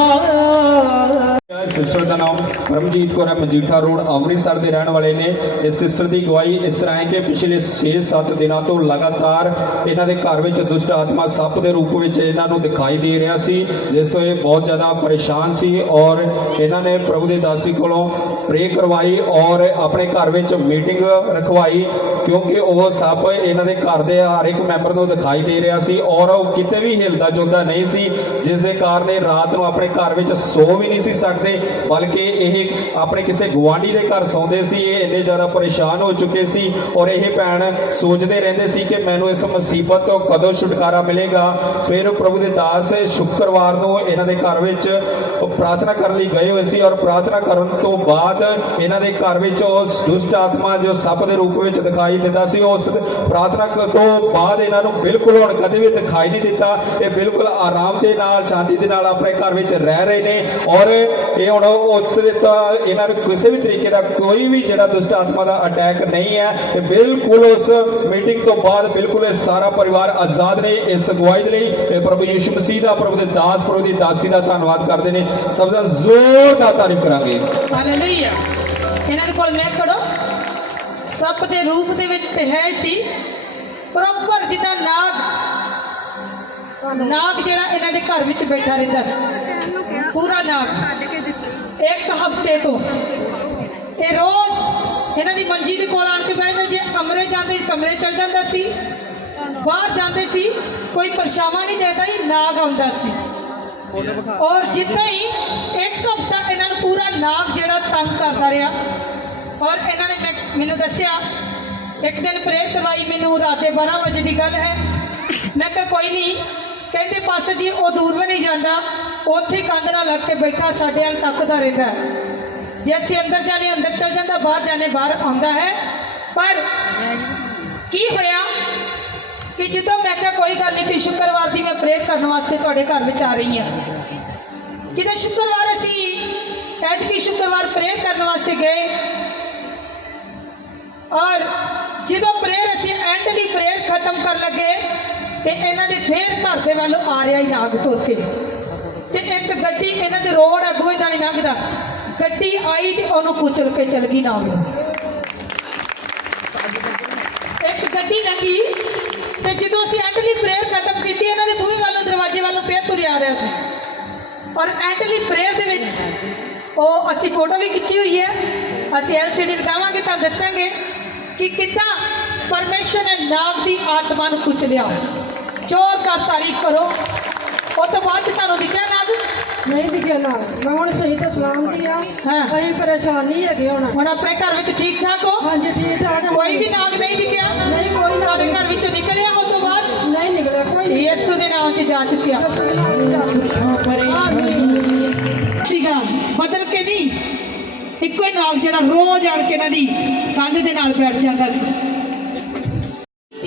ਸਿਸਟਰ ਦਾ ਨਾਮ ਪਰਮਜੀਤ ਕੌਰ ਹੈ, ਮਜੀਠਾ ਰੋਡ ਅੰਮ੍ਰਿਤਸਰ ਦੇ ਰਹਿਣ ਵਾਲੇ ਨੇ। ਇਸ ਸਿਸਟਰ ਦੀ ਗਵਾਹੀ ਇਸ ਤਰ੍ਹਾਂ ਹੈ ਕਿ ਪਿਛਲੇ 6-7 ਦਿਨਾਂ ਤੋਂ ਲਗਾਤਾਰ ਇਹਨਾਂ ਦੇ ਘਰ ਵਿੱਚ ਦੁਸ਼ਟ ਆਤਮਾ ਸੱਪ ਦੇ ਰੂਪ ਵਿੱਚ ਇਹਨਾਂ ਨੂੰ ਦਿਖਾਈ ਦੇ ਰਿਹਾ ਸੀ, ਜਿਸ ਤੋਂ ਇਹ ਬਹੁਤ ਜ਼ਿਆਦਾ ਪਰੇਸ਼ਾਨ ਸੀ ਔਰ ਇਹਨਾਂ ਨੇ ਪ੍ਰਭੂ ਦੇ ਦਾਸੀ ਕੋਲੋਂ ਪ੍ਰੇ ਕਰਵਾਈ ਔਰ ਆਪਣੇ ਘਰ ਵਿੱਚ ਮੀਟਿੰਗ ਰਖਵਾਈ ਕਿਉਂਕਿ ਉਹ ਸੱਪ ਇਹਨਾਂ ਦੇ ਘਰ ਦੇ ਹਰ ਇੱਕ ਮੈਂਬਰ ਨੂੰ ਦਿਖਾਈ ਦੇ ਰਿਹਾ ਸੀ ਔਰ ਉਹ ਕਿਤੇ ਵੀ ਹਿਲਦਾ ਜੁਲਦਾ ਨਹੀਂ ਸੀ, ਜਿਸ ਦੇ ਕਾਰਨ ਇਹ ਰਾਤ ਨੂੰ ਆਪਣੇ ਘਰ ਵਿੱਚ ਸੋ ਵੀ ਨਹੀਂ ਸੀ ਸਕਦੇ ਬਲਕਿ ਇਹ ਆਪਣੇ ਕਿਸੇ ਗੁਆਂਢੀ ਦੇ ਘਰ ਸੌਂਦੇ ਸੀ। ਇਹ ਇੰਨੇ ਜ਼ਿਆਦਾ ਪਰੇਸ਼ਾਨ ਹੋ ਚੁੱਕੇ ਸੀ ਔਰ ਇਹ ਭੈਣ ਸੋਚਦੇ ਰਹਿੰਦੇ ਸੀ ਕਿ ਮੈਨੂੰ ਇਸ ਮੁਸੀਬਤ ਤੋਂ ਕਦੋਂ ਛੁਟਕਾਰਾ ਮਿਲੇਗਾ। ਫਿਰ ਪ੍ਰਭੂ ਦੇ ਦਾਸ ਸ਼ੁੱਕਰਵਾਰ ਨੂੰ ਇਹਨਾਂ ਦੇ ਘਰ ਵਿੱਚ ਪ੍ਰਾਰਥਨਾ ਕਰਨ ਲਈ ਗਏ ਹੋਏ ਸੀ ਔਰ ਪ੍ਰਾਰਥਨਾ ਕਰਨ ਤੋਂ ਬਾਅਦ ਇਹਨਾਂ ਦੇ ਘਰ ਵਿੱਚ ਉਸ ਦੁਸ਼ਟ ਆਤਮਾ ਜੋ ਸੱਪ ਦੇ ਰੂਪ ਵਿੱਚ ਦਿਖਾਈ ਦਿੰਦਾ ਸੀ, ਉਸ ਪ੍ਰਾਰਥਨਾ ਤੋਂ ਬਾਅਦ ਇਹਨਾਂ ਨੂੰ ਬਿਲਕੁਲ ਹੁਣ ਕਦੇ ਵੀ ਦਿਖਾਈ ਨਹੀਂ ਦਿੱਤਾ। ਇਹ ਬਿਲਕੁਲ ਆਰਾਮ ਦੇ ਨਾਲ ਸ਼ਾਂਤੀ ਦੇ ਨਾਲ ਆਪਣੇ ਘਰ ਵਿੱਚ ਰਹਿ ਰਹੇ ਨੇ ਔਰ ਇਹ ਹੁਣ ਉਸ ਵਿੱਚ ਇਹਨਾਂ ਨੂੰ ਕਿਸੇ ਵੀ ਤਰੀਕੇ ਦਾ ਕੋਈ ਵੀ ਜਿਹੜਾ ਦੁਸ਼ਟ ਆਤਮਾ ਦਾ ਅਟੈਕ ਨਹੀਂ ਹੈ। ਇਹ ਬਿਲਕੁਲ ਉਸ ਮੀਟਿੰਗ ਤੋਂ ਬਾਅਦ ਬਿਲਕੁਲ ਇਹ ਸਾਰਾ ਪਰਿਵਾਰ ਆਜ਼ਾਦ ਨੇ। ਇਸ ਅਗਵਾਈ ਦੇ ਲਈ ਇਹ ਪ੍ਰਭੂ ਯਿਸੂ ਮਸੀਹ ਦਾ, ਪ੍ਰਭੂ ਦੇ ਦਾਸ, ਪ੍ਰਭੂ ਦੀ ਦਾਸੀ ਦਾ ਧੰਨਵਾਦ ਕਰਦੇ ਨੇ। ਸਭ ਦਾ ਜ਼ੋਰ ਨਾਲ ਤਾਰੀਫ ਕਰਾਂਗੇ। ਹਾਲੇਲੂਇਆ। ਇਹਨਾਂ ਦੇ ਕੋਲ ਮੈਂ ਖੜੋ ਸੱਪ ਦੇ ਰੂਪ ਦੇ ਵਿੱਚ ਤੇ ਹੈ ਸੀ ਪ੍ਰੋਪਰ ਜਿੱਦਾਂ ਨਾਗ ਜਿਹੜਾ ਇਹਨਾਂ ਦੇ ਘਰ ਵਿੱਚ ਬੈਠਾ ਰਹਿੰਦਾ ਸੀ, ਪੂਰਾ ਨਾਗ। ਇੱਕ ਹਫ਼ਤੇ ਤੋਂ ਇਹ ਰੋਜ਼ ਇਹਨਾਂ ਦੀ ਮੰਜੀ ਦੇ ਕੋਲ ਆਣ ਕੇ ਬੈਠਦਾ। ਜੇ ਕਮਰੇ ਜਾਂਦੇ ਕਮਰੇ ਚਲ ਜਾਂਦਾ ਸੀ, ਬਾਹਰ ਜਾਂਦੇ ਸੀ ਕੋਈ ਪਰਛਾਵਾਂ ਨਹੀਂ ਦੇਦਾ ਹੀ ਨਾਗ ਆਉਂਦਾ ਸੀ। ਔਰ ਜਿੱਦਾਂ ਹੀ ਇੱਕ ਹਫ਼ਤਾ ਇਹਨਾਂ ਨੂੰ ਪੂਰਾ ਨਾਗ ਜਿਹੜਾ ਤੰਗ ਕਰਦਾ ਰਿਹਾ ਔਰ ਇਹਨਾਂ ਨੇ ਮੈਨੂੰ ਦੱਸਿਆ ਇੱਕ ਦਿਨ ਪ੍ਰੇਅਰ ਕਰਵਾਈ ਮੈਨੂੰ ਰਾਤ ਦੇ 12 ਵਜੇ ਦੀ ਗੱਲ ਹੈ। ਮੈਂ ਕਿਹਾ ਕੋਈ ਨਹੀਂ, ਕਹਿੰਦੇ ਪਾਸਟਰ ਜੀ ਉਹ ਦੂਰ ਵੀ ਨਹੀਂ ਜਾਂਦਾ, ਉੱਥੇ ਕੰਧ ਨਾਲ ਲੱਗ ਕੇ ਬੈਠਾ ਸਾਡੇ ਵੱਲ ਤੱਕਦਾ ਰਹਿੰਦਾ। ਜੇ ਅਸੀਂ ਅੰਦਰ ਜਾਣੇ ਅੰਦਰ ਚਲ ਜਾਂਦਾ, ਬਾਹਰ ਜਾਣੇ ਬਾਹਰ ਆਉਂਦਾ ਹੈ। ਪਰ ਕੀ ਹੋਇਆ ਕਿ ਜਦੋਂ ਮੈਂ ਕਿਹਾ ਕੋਈ ਗੱਲ ਨਹੀਂ, ਤੇ ਸ਼ੁੱਕਰਵਾਰ ਦੀ ਮੈਂ ਪ੍ਰੇਅਰ ਕਰਨ ਵਾਸਤੇ ਤੁਹਾਡੇ ਘਰ ਵਿੱਚ ਆ ਰਹੀ ਹਾਂ। ਜਦੋਂ ਸ਼ੁੱਕਰਵਾਰ ਅਸੀਂ ਐਤਕੀ ਸ਼ੁੱਕਰਵਾਰ ਪ੍ਰੇਅਰ ਕਰਨ ਵਾਸਤੇ ਗਏ ਔਰ ਜਦੋਂ ਪ੍ਰੇਅਰ ਅਸੀਂ ਐਂਡਲੀ ਪ੍ਰੇਅਰ ਖਤਮ ਕਰਨ ਲੱਗੇ ਤੇ ਇਹਨਾਂ ਦੇ ਫੇਰ ਘਰ ਦੇ ਵੱਲ ਆ ਰਿਹਾ ਹੀ ਨਾਗ ਤੁਰ ਕੇ। ਤੇ ਇੱਕ ਗੱਡੀ ਇਹਨਾਂ ਦੇ ਰੋਡ ਅੱਗੋਂ ਹੀ ਜਾਣੀ ਲੰਘਦਾ, ਗੱਡੀ ਆਈ ਤੇ ਉਹਨੂੰ ਕੁਚਲ ਕੇ ਚਲ ਗਈ ਨਾਗ ਨੂੰ। ਇੱਕ ਗੱਡੀ ਲੰਘੀ ਤੇ ਜਦੋਂ ਅਸੀਂ ਐਂਡਲੀ ਪ੍ਰੇਅਰ ਖਤਮ ਕੀਤੀ ਇਹਨਾਂ ਦੇ ਬੂਹੇ ਵੱਲੋਂ ਦਰਵਾਜ਼ੇ ਵੱਲੋਂ ਫੇਰ ਤੁਰਿਆ ਆ ਰਿਹਾ ਸੀ। ਔਰ ਐਂਡਲੀ ਪ੍ਰੇਅਰ ਦੇ ਵਿੱਚ ਉਹ ਅਸੀਂ ਫੋਟੋ ਵੀ ਖਿੱਚੀ ਹੋਈ ਹੈ, ਅਸੀਂ LCD ਲਗਾਵਾਂਗੇ ਤਾਂ ਦੱਸਾਂਗੇ ਕਿ ਕਿੱਦਾਂ ਪਰਮੇਸ਼ਰ ਨੇ ਨਾਗ ਦੀ ਆਤਮਾ ਨੂੰ ਕੁਚਲਿਆ। ਜ਼ੋਰਦਾਰ ਤਾਰੀਫ ਕਰੋ। ਉਹ ਤੋਂ ਬਾਅਦ 'ਚ ਤੁਹਾਨੂੰ ਦਿਖਿਆ ਨਾਗ? ਨਹੀਂ ਦਿਖਿਆ ਨਾ। ਮੈਂ ਹੁਣ ਸਹੀ ਤੇ ਸਲਾਮਤੀ ਆ। ਹਾਂ। ਅਸੀਂ ਪਰੇਸ਼ਾਨ ਨਹੀਂ ਹੈਗੇ ਹੁਣ। ਹੁਣ ਆਪਣੇ ਘਰ ਵਿੱਚ ਠੀਕ ਠਾਕ ਹੋ? ਹਾਂਜੀ ਠੀਕ ਠਾਕ ਆ। ਕੋਈ ਵੀ ਨਾਗ ਨਹੀਂ ਦਿਖਿਆ? ਨਹੀਂ ਕੋਈ ਨਾ। ਤੁਹਾਡੇ ਘਰ ਵਿੱਚੋਂ ਨਿਕਲਿਆ ਉਹ ਤੋਂ ਬਾਅਦ 'ਚ? ਨਹੀਂ ਨਿਕਲਿਆ ਕੋਈ ਨਹੀਂ। ਯਿਸੂ ਦੇ ਨਾਮ 'ਚ ਜਾ ਚੁੱਕਿਆ ਸੀਗਾ, ਬਦਲ ਕੇ ਨਹੀਂ। ਇੱਕੋ ਹੀ ਨਾਗ ਜਿਹੜਾ ਰੋਜ਼ ਆਣ ਕੇ ਇਹਨਾਂ ਦੀ ਕੰਧ ਦੇ ਨਾਲ ਬੈਠ ਜਾਂਦਾ ਸੀ।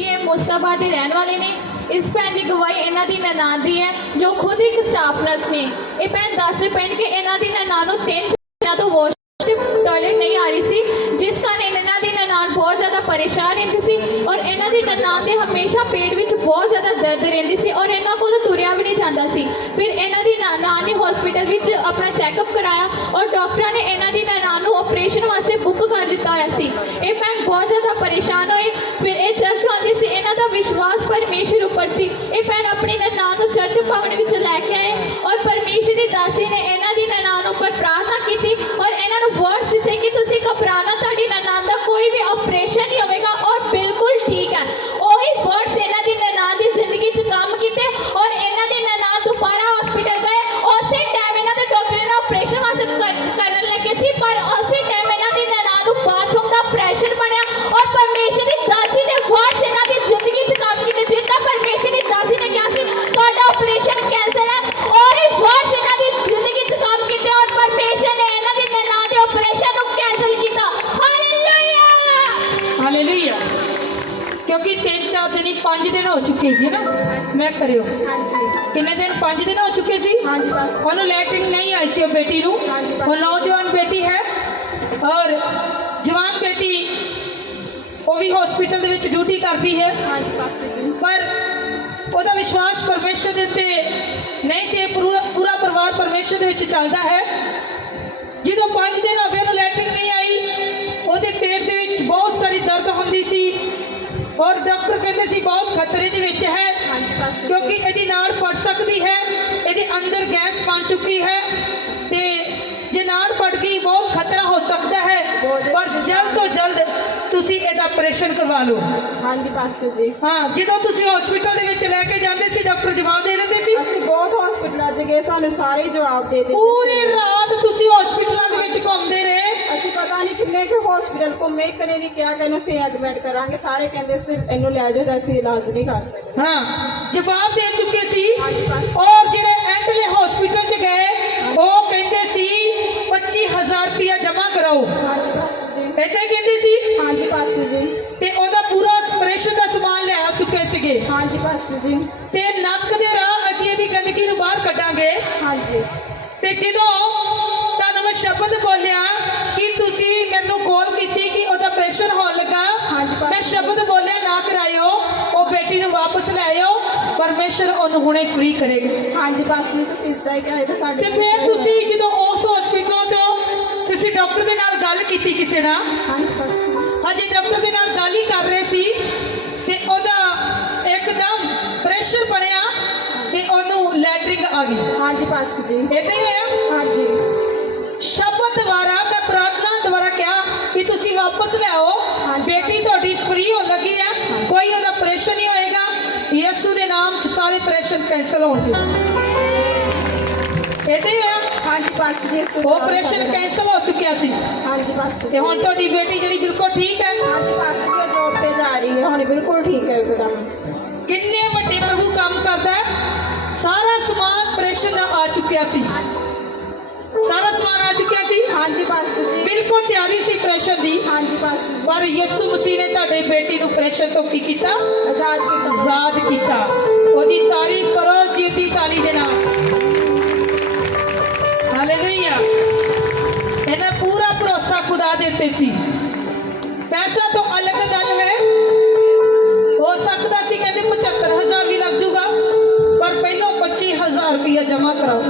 ਇਹ ਮੁਸਤਾਫਾ ਦੇ ਰਹਿਣ ਵਾਲੇ ਨੇ। ਇਸ ਭੈਣ ਦੀ ਗਵਾਹੀ ਇਹਨਾਂ ਦੀ ਨਨਾਣ ਦੀ ਹੈ ਜੋ ਖੁਦ ਇੱਕ ਸਟਾਫ ਨਰਸ ਨੇ। ਇਹ ਭੈਣ ਦੱਸਦੇ ਪਏ ਨੇ ਕਿ ਇਹਨਾਂ ਦੀ ਨਨਾਣ ਨੂੰ 3 ਦਿਨਾਂ ਤੋਂ ਵਾਸ਼ ਟਾਇਲਟ ਨਹੀਂ ਆ ਰਹੀ ਸੀ, ਜਿਸ ਕਾਰਨ ਇਹਨਾਂ ਦੀ ਨਨਾਣ ਬਹੁਤ ਜ਼ਿਆਦਾ ਪਰੇਸ਼ਾਨ ਰਹਿੰਦੀ ਸੀ ਔਰ ਇਹਨਾਂ ਦੀ ਨਨਾਣ ਦੇ ਹਮੇਸ਼ਾ ਪੇਟ ਵਿੱਚ ਬਹੁਤ ਜ਼ਿਆਦਾ ਦਰਦ ਰਹਿੰਦੀ ਸੀ ਔਰ ਇਹਨਾਂ ਕੋਲੋਂ ਤੁਰਿਆ ਵੀ ਨਹੀਂ ਜਾਂਦਾ ਸੀ। ਫਿਰ ਇਹਨਾਂ ਦੀ ਨਨਾਣ ਨੇ ਹਸਪੀਟਲ ਵਿੱਚ ਆਪਣਾ ਚੈੱਕਅਪ ਕਰਾਇਆ ਔਰ ਡਾਕਟਰਾਂ ਨੇ ਇਹਨਾਂ ਦੀ ਨਨਾਣ ਨੂੰ ਆਪਰੇਸ਼ਨ ਵਾਸਤੇ ਬੁੱਕ ਕਰ ਦਿੱਤਾ ਹੋਇਆ ਸੀ। ਇਹ ਭੈਣ ਬਹੁਤ ਜ਼ਿਆਦਾ ਪਰੇਸ਼ਾਨ ਹੋਏ। ਫਿਰ ਇਹ ਚਰਚ ਆਉਂਦੀ ਸੀ। ਇਹਨਾਂ ਦਾ ਵਿਸ਼ਵਾਸ ਪਰਮੇਸ਼ਰ ਉੱਪਰ ਸੀ। ਇਹ ਭੈਣ ਆਪਣੀ ਨਨਾਣ ਨੂੰ ਚਰਚ ਭਵਨ ਵਿੱਚ ਲੈ ਕੇ ਆਏ ਔਰ ਪਰਮੇਸ਼ਰ ਦੀ ਦਾਸੀ ਨੇ ਇਹਨਾਂ ਦੀ ਨਨਾਣ ਉੱਪਰ ਪ੍ਰਾਰਥਨਾ ਕੀਤੀ ਔਰ ਇਹਨਾਂ ਨੂੰ ਵਰਡਸ ਦਿੱਤੇ ਕਿ ਤੁਸੀਂ ਘਬਰਾਣਾ, ਤੁਹਾਡੀ ਨਨਾਣ ਦਾ ਕੋਈ ਵੀ ਆਪਰੇਸ਼ਨ ਨਹੀਂ ਹੋਵੇਗਾ ਔਰ ਬਿਲਕੁਲ ਠੀਕ ਹੈ। ਉਹੀ ਵਰਡਸ ਇਹਨਾਂ ਦੀ ਨਨਾਣ ਦੀ ਜ਼ਿੰਦਗੀ 'ਚ ਕੰਮ ਕੀਤੇ ਔਰ ਇਹਨਾਂ ਦੀ ਨਨਾਣ ਦੁਬਾਰਾ ਹਸਪੀਟਲ ਗਏ। ਉਸੇ ਟਾਈਮ ਇਹਨਾਂ ਦੇ ਡਾਕਟਰ ਨੇ ਆਪਰੇਸ਼ਨ ਵਾਸਤੇ ਕਰਨ ਲੱਗੇ ਸੀ, ਪਰ ਉਸੇ ਟਾਈਮ ਇਹਨਾਂ ਦੀ ਨਨਾਣ ਨੂੰ ਬਾਥਰੂਮ ਦਾ ਪ੍ਰੈਸ਼ਰ ਬਣਿਆ ਔਰ ਪਰਮੇਸ਼ਰ ਦੀ ਦਾਸੀ ਨੇ ਵਰਡਸ ਇਹਨਾਂ ਦੀ ਜ਼ਿੰਦਗੀ 'ਚ ਕੰਮ ਕੀਤੇ। ਜਿੱਦਾਂ ਪਰਮੇਸ਼ਰ ਦੀ ਦਾਸੀ ਨੇ ਕਿਹਾ ਸੀ ਤੁਹਾਡਾ ਆਪਰੇਸ਼ਨ ਕੈਂਸਲ ਹੈ, ਉਹੀ ਵਰਡਸ ਇਹਨਾਂ ਦੀ ਜ਼ਿੰਦਗੀ 'ਚ ਕੰਮ ਕੀਤੇ ਔਰ ਪਰਮੇਸ਼ਰ ਨੇ ਇਹਨਾਂ ਦੀ ਨਨਾਣ ਦੇ ਆਪਰੇਸ਼ਨ ਨੂੰ ਕੈਂਸਲ ਕੀਤਾ। Hallelujah hallelujah. ਕਿਉਂਕਿ 3-4 ਦਿਨ ਹੀ 5 ਦਿਨ ਹੋ ਚੁੱਕੇ ਸੀ ਨਾ। ਮੈਂ ਕਰਿਓ ਕਿੰਨੇ ਦਿਨ? 5 ਦਿਨ ਹੋ ਚੁੱਕੇ ਸੀ। ਹਾਂਜੀ ਬਸ। ਉਹਨੂੰ ਲੈਟਰਿੰਗ ਨਹੀਂ ਆਈ ਸੀ ਉਹ ਬੇਟੀ ਨੂੰ। ਉਹ ਨੌਜਵਾਨ ਬੇਟੀ ਹੈ ਔਰ ਜਵਾਨ ਬੇਟੀ ਉਹ ਵੀ ਹਸਪੀਟਲ ਦੇ ਵਿੱਚ ਡਿਊਟੀ ਕਰਦੀ ਹੈ। ਹਾਂਜੀ ਬਸ ਜੀ। ਪਰ ਉਹਦਾ ਵਿਸ਼ਵਾਸ ਪਰਮੇਸ਼ਰ ਦੇ ਉੱਤੇ ਨਹੀਂ ਸੀ। ਪੂਰਾ ਪਰਿਵਾਰ ਪਰਮੇਸ਼ਰ ਦੇ ਵਿੱਚ ਚੱਲਦਾ ਹੈ। ਜਦੋਂ 5 ਦਿਨ ਹੋ ਗਏ ਉਹਨੂੰ ਲੈਟਰਿੰਗ ਨਹੀਂ ਆਈ, ਉਹਦੇ ਪੇਟ ਦੇ ਵਿੱਚ ਬਹੁਤ ਸਾਰੀ ਦਰਦ ਹੁੰਦੀ ਸੀ ਔਰ ਡਾਕਟਰ ਕਹਿੰਦੇ ਸੀ ਬਹੁਤ ਖਤਰੇ ਦੇ ਵਿੱਚ ਹੈ ਕਿਉਂਕਿ ਇਹਦੀ ਨਾੜ ਫਟ ਸਕਦੀ ਹੈ, ਇਹਦੇ ਅੰਦਰ ਗੈਸ ਬਣ ਚੁੱਕੀ ਹੈ ਤੇ ਜੇ ਨਾੜ ਫਟ ਗਈ ਬਹੁਤ ਖਤਰਾ ਹੋ ਸਕਦਾ ਹੈ। ਪਰ ਜਲਦ ਤੋਂ ਜਲਦ ਤੁਸੀਂ ਇਹਦਾ ਆਪਰੇਸ਼ਨ ਕਰਵਾ ਲਓ। ਹਾਂਜੀ ਬਸ ਜੀ। ਹਾਂ, ਜਦੋਂ ਤੁਸੀਂ ਹਸਪੀਟਲ ਦੇ ਵਿੱਚ ਲੈ ਕੇ ਜਾਂਦੇ ਸੀ ਡਾਕਟਰ ਜਵਾਬ ਦੇ ਦਿੰਦੇ ਸੀ। ਅਸੀਂ ਬਹੁਤ ਹਸਪੀਟਲਾਂ 'ਚ ਗਏ, ਸਾਨੂੰ ਸਾਰੇ ਜਵਾਬ ਦੇ ਦਿੰਦੇ। ਪੂਰੀ ਰਾਤ ਤੁਸੀਂ ਤੁਸੀਂ ਹਸਪੀਟਲਾਂ ਦੇ ਵਿੱਚ ਘੁੰਮਦੇ ਰਹੇ? ਅਸੀਂ ਪਤਾ ਨਹੀਂ ਕਿੰਨੇ ਕੁ ਹਸਪੀਟਲ ਘੁੰਮੇ, ਇੱਕ ਨੇ ਨਹੀਂ ਕਿਹਾ ਕਿ ਇਹਨੂੰ ਅਸੀਂ ਐਡਮਿਟ ਕਰਾਂਗੇ, ਸਾਰੇ ਕਹਿੰਦੇ ਸੀ ਇਹਨੂੰ ਲੈ ਜਾਓ ਤਾਂ ਅਸੀਂ ਇਲਾਜ ਨਹੀਂ ਕਰ ਸਕਦੇ। ਹਾਂ, ਜਵਾਬ ਦੇ ਚੁੱਕੇ ਸੀ। ਹਾਂਜੀ ਬਸ। ਔਰ ਜਿਹੜੇ ਐਂਡਲੇ ਹਸਪੀਟਲ 'ਚ ਗਏ ਉਹ ਕਹਿੰਦੇ ਸੀ 25,000 ਰੁਪਇਆ ਜਮ੍ਹਾਂ ਕਰਾਓ, ਹਾਂਜੀ ਬਸ ਜੀ। ਏਦਾਂ ਹੀ ਕਹਿੰਦੇ ਸੀ। ਹਾਂਜੀ ਬਸ ਜੀ। ਤੇ ਉਹਦਾ ਪੂਰਾ ਆਪਰੇਸ਼ਨ ਦਾ ਸਮਾਨ ਲੈ ਆ ਚੁੱਕੇ ਸੀਗੇ। ਹਾਂਜੀ ਬਸ ਜੀ। ਤੇ ਨੱਕ ਦੇ ਰਾਹ ਅਸੀਂ ਇਹਦੀ ਗੰਦਗੀ ਨੂੰ ਬਾਹਰ ਕੱਢਾਂਗੇ। ਹਾਂਜੀ ਤੇ ਜਦੋਂ ਤੁਹਾਨੂੰ ਮੈਂ ਸ਼ਬਦ ਬੋਲਿਆ ਕਿ ਤੁਸੀਂ ਮੈਨੂੰ ਕਾਲ ਕੀਤੀ ਕਿ ਉਹਦਾ ਆਪਰੇਸ਼ਨ ਹੋਣ ਲੱਗਾ, ਹਾਂਜੀ ਬਸ। ਮੈਂ ਸ਼ਬਦ ਬੋਲਿਆ ਨਾ ਕਰਾਇਓ, ਉਹ ਬੇਟੀ ਨੂੰ ਵਾਪਸ ਲੈ ਆਇਓ, ਪਰਮੇਸ਼ਰ ਉਹਨੂੰ ਹੁਣੇ ਫ੍ਰੀ ਕਰੇਗਾ। ਹਾਂਜੀ ਬਸ ਜੀ, ਤੁਸੀਂ ਇਦਾਂ ਹੀ ਕਹੇ ਤਾਂ ਸਾਡੇ ਤੇ ਫਿਰ ਤੁਸੀਂ ਜਦੋਂ ਉਸ ਹਸਪੀਟਲੋਂ ਚੋਂ ਤੁਸੀਂ ਡਾਕਟਰ ਦੇ ਨਾਲ ਗੱਲ ਕੀਤੀ ਕਿਸੇ ਨਾਲ, ਹਾਂਜੀ ਬਸ। ਹਜੇ ਡਾਕਟਰ ਦੇ ਨਾਲ ਗੱਲ ਹੀ ਕਰ ਰਹੇ ਸੀ ਤੇ ਉਹਦਾ ਇੱਕਦਮ ਪ੍ਰੈਸ਼ਰ ਬਣਿਆ ਤੇ ਉਹਨੂੰ ਲੈਟਰਿੰਗ ਆ ਗਈ। ਹਾਂਜੀ ਬਸ ਜੀ। ਏਦਾਂ ਹੀ ਹੋਇਆ। ਹਾਂਜੀ ਸ਼ਬਦ ਦੁਆਰਾ ਮੈਂ ਪ੍ਰਾਰਥਨਾ ਦੁਆਰਾ ਕਿਹਾ ਕਿ ਤੁਸੀਂ ਵਾਪਸ ਲਿਆਓ, ਬੇਟੀ ਤੁਹਾਡੀ ਫ੍ਰੀ ਹੋਣ ਲੱਗੀ ਹੈ, ਕੋਈ ਉਹਦਾ ਆਪਰੇਸ਼ਨ ਨਹੀਂ ਹੋਏਗਾ। ਯਿਸੂ ਦੇ ਨਾਮ 'ਚ ਸਾਰੇ ਆਪਰੇਸ਼ਨ ਕੈਂਸਲ ਹੋਣਗੇ। ਏਦਾਂ ਹੀ ਹੋਇਆ। ਹਾਂਜੀ ਬਸ ਜੀ। ਉਹ ਆਪਰੇਸ਼ਨ ਕੈਂਸਲ ਹੋ ਚੁੱਕਿਆ ਸੀ ਹਾਂਜੀ ਬਸ। ਤੇ ਹੁਣ ਤੁਹਾਡੀ ਬੇਟੀ ਜਿਹੜੀ ਬਿਲਕੁਲ ਠੀਕ ਹੈ। ਹਾਂਜੀ ਬਸ ਜੀ, ਉਹ ਜੋਬ ਤੇ ਜਾ ਰਹੀ ਹੈ ਹੁਣ, ਬਿਲਕੁਲ ਠੀਕ ਹੈ ਇੱਕਦਮ। ਕਿੰਨੇ ਵੱਡੇ ਪ੍ਰਭੂ ਕੰਮ ਕਰਦਾ ਹੈ। ਸਾਰਾ ਸਮਾਨ ਆਪਰੇਸ਼ਨ ਦਾ ਆ ਚੁੱਕਿਆ ਸੀ, ਸਾਰਾ ਸਮਾਨ ਆ ਚੁੱਕਿਆ ਸੀ, ਹਾਂਜੀ ਬਸ ਜੀ। ਬਿਲਕੁਲ ਤਿਆਰੀ ਸੀ ਆਪਰੇਸ਼ਨ ਦੀ। ਹਾਂਜੀ ਬਸ। ਪਰ ਯਿਸੂ ਮਸੀਹ ਨੇ ਤੁਹਾਡੇ ਬੇਟੀ ਨੂੰ ਆਪਰੇਸ਼ਨ ਤੋਂ ਕੀ ਕੀਤਾ? ਆਜ਼ਾਦ ਕੀਤਾ। ਆਜ਼ਾਦ ਕੀਤਾ। ਉਹਦੀ ਤਾਰੀਫ ਕਰੋ ਜੀਤੀ ਤਾਲੀ ਦੇ ਨਾਲ। ਹਾਲੇਲੂਇਆ। ਇਹਨਾਂ ਪੂਰਾ ਭਰੋਸਾ ਖੁਦਾ ਦੇ ਉੱਤੇ ਸੀ। ਪੈਸਾ ਤੋਂ ਅਲੱਗ ਗੱਲ ਹੈ, ਹੋ ਸਕਦਾ ਸੀ ਕਹਿੰਦੇ 75,000 ਵੀ ਲੱਗ ਜੂਗਾ, ਪਰ ਪਹਿਲਾਂ 25,000 ਰੁਪਇਆ ਜਮ੍ਹਾਂ ਕਰਾਓ।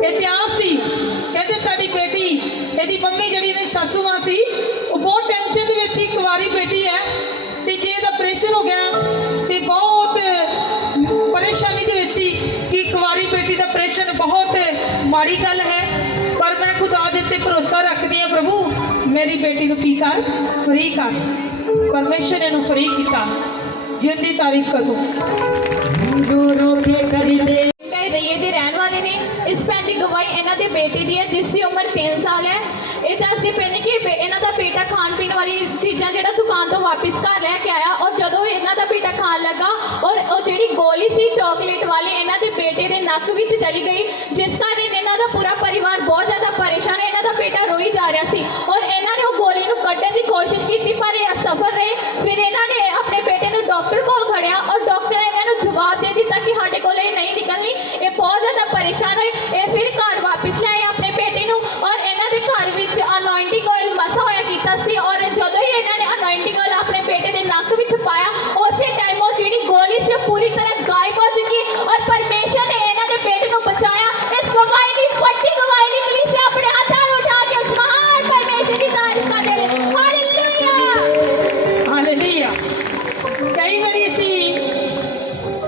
ਇਤਿਹਾਸ ਸੀ, ਕਹਿੰਦੇ ਸਾਡੀ ਬੇਟੀ, ਇਹਦੀ ਮੰਮੀ ਜਿਹੜੀ ਇਹਦੀ ਸਾਸੂ ਮਾਂ ਸੀ, ਉਹ ਬਹੁਤ ਟੈਨਸ਼ਨ ਦੇ ਵਿੱਚ ਸੀ, ਕੁਆਰੀ ਬੇਟੀ ਹੈ ਤੇ ਜੇ ਇਹਦਾ ਆਪਰੇਸ਼ਨ ਹੋ ਗਿਆ ਤੇ ਬਹੁਤ ਪਰੇਸ਼ਾਨੀ ਦੇ ਵਿੱਚ ਸੀ ਕਿ ਕੁਆਰੀ ਬੇਟੀ ਦਾ ਆਪਰੇਸ਼ਨ ਬਹੁਤ ਮਾੜੀ ਗੱਲ ਹੈ। ਪਰ ਮੈਂ ਖੁਦਾ ਦੇ ਉੱਤੇ ਭਰੋਸਾ ਰੱਖਦੀ ਹਾਂ, ਪ੍ਰਭੂ ਮੇਰੀ ਬੇਟੀ ਨੂੰ ਕੀ ਕਰ, ਫ੍ਰੀ ਕਰ। ਪਰਮੇਸ਼ਰ ਇਹਨੂੰ ਫ੍ਰੀ ਕੀਤਾ। ਜਿੰਦੀ ਤਾਰੀਫ ਕਰੋ। ਰਈਏ ਦੇ ਰਹਿਣ ਵਾਲੇ ਨੇ। ਇਸ ਭੈਣ ਦੀ ਗਵਾਹੀ ਇਹਨਾਂ ਦੇ ਬੇਟੇ ਦੀ ਹੈ ਜਿਸ ਦੀ ਉਮਰ 3 ਸਾਲ ਹੈ। ਇਹ ਦੱਸਦੇ ਪਏ ਨੇ ਕਿ ਇਹਨਾਂ ਦਾ ਬੇਟਾ ਖਾਣ ਪੀਣ ਵਾਲੀ ਚੀਜ਼ਾਂ ਜਿਹੜਾ ਦੁਕਾਨ ਤੋਂ ਵਾਪਿਸ ਘਰ ਲੈ ਕੇ ਆਇਆ, ਔਰ ਜਦੋਂ ਇਹਨਾਂ ਦਾ ਬੇਟਾ ਖਾਣ ਲੱਗਾ ਔਰ ਉਹ ਜਿਹੜੀ ਗੋਲੀ ਸੀ ਚਾਕਲੇਟ ਵਾਲੀ ਇਹਨਾਂ ਦੇ ਬੇਟੇ ਦੇ ਨੱਕ ਵਿੱਚ ਚਲੀ ਗਈ, ਜਿਸ ਕਾਰਨ ਇਹਨਾਂ ਦਾ ਪੂਰਾ ਪਰਿਵਾਰ ਬਹੁਤ ਜ਼ਿਆਦਾ ਪਰੇਸ਼ਾਨ ਹੈ। ਇਹਨਾਂ ਦਾ ਬੇਟਾ ਰੋਈ ਜਾ ਰਿਹਾ ਸੀ ਔਰ ਇਹਨਾਂ ਨੇ ਉਹ ਗੋਲੀ ਨੂੰ ਕੱਢਣ ਦੀ ਕੋਸ਼ਿਸ਼ ਕੀਤੀ ਪਰ ਇਹ ਅਸਫਲ ਰਹੇ। ਫਿਰ ਇਹਨਾਂ ਨੇ ਆਪਣੇ ਬੇਟੇ ਨੂੰ ਡਾਕਟਰ ਕੋਲ ਖੜਿਆ ਔਰ ਡਾਕਟਰ ਨੇ ਇਹਨਾਂ ਨੂੰ ਜਵਾਬ ਦੇ ਦਿੱਤਾ ਕਿ ਸਾਡੇ ਕੋਲ ਇਹ ਨਹੀਂ ਨਿਕਲਣੀ। ਇਹ ਬਹੁਤ ਜ਼ਿਆਦਾ ਪਰੇਸ਼ਾਨ ਹੋਏ। ਇਹ ਫਿਰ ਘਰ ਵਾਪਿਸ ਲੈ ਆਏ ਆਪਣੇ ਬੇਟੇ ਨੂੰ ਔਰ ਇਹਨਾਂ ਦੇ ਘਰ ਵਿੱਚ ਅਨੋਇੰਟਿੰਗ ਆਇਲ ਮਸਾ ਹੋਇਆ ਕੀਤਾ ਸੀ ਔਰ ਜਦੋਂ ਹੀ ਇਹਨਾਂ ਨੇ ਅਨੋਇੰਟਿੰਗ ਆਇਲ ਆਪਣੇ ਬੇਟੇ ਦੇ ਨੱਕ ਵਿੱਚ ਪਾਇਆ, ਉਸੇ ਟਾਈਮ ਉਹ ਜਿਹੜੀ ਗੋਲੀ ਸੀ ਉਹ ਪੂਰੀ ਤਰ੍ਹਾਂ ਗਾਇਬ ਹੋ ਚੁੱਕੀ ਔਰ ਪਰਮੇਸ਼ਰ ਨੇ ਇਹਨਾਂ ਦੇ ਬੇਟੇ ਨੂੰ ਬਚਾਇਆ। ਇਸ ਗਵਾਹੀ ਦੀ ਵੱਡੀ ਗਵਾਹੀ ਦੀ ਕਲੀਸਿਆ ਆਪਣੇ ਹੱਥਾਂ ਨੂੰ ਉਠਾ ਕੇ ਉਸ ਮਹਾਨ ਪਰਮੇਸ਼ਰ ਦੀ ਤਾਰੀਫ ਕਰਦੇ ਰਹੇ। ਹਾਲੇਲੂਇਆ। ਹਾਲੇਲੂਇਆ। ਕਈ ਵਾਰੀ ਅਸੀਂ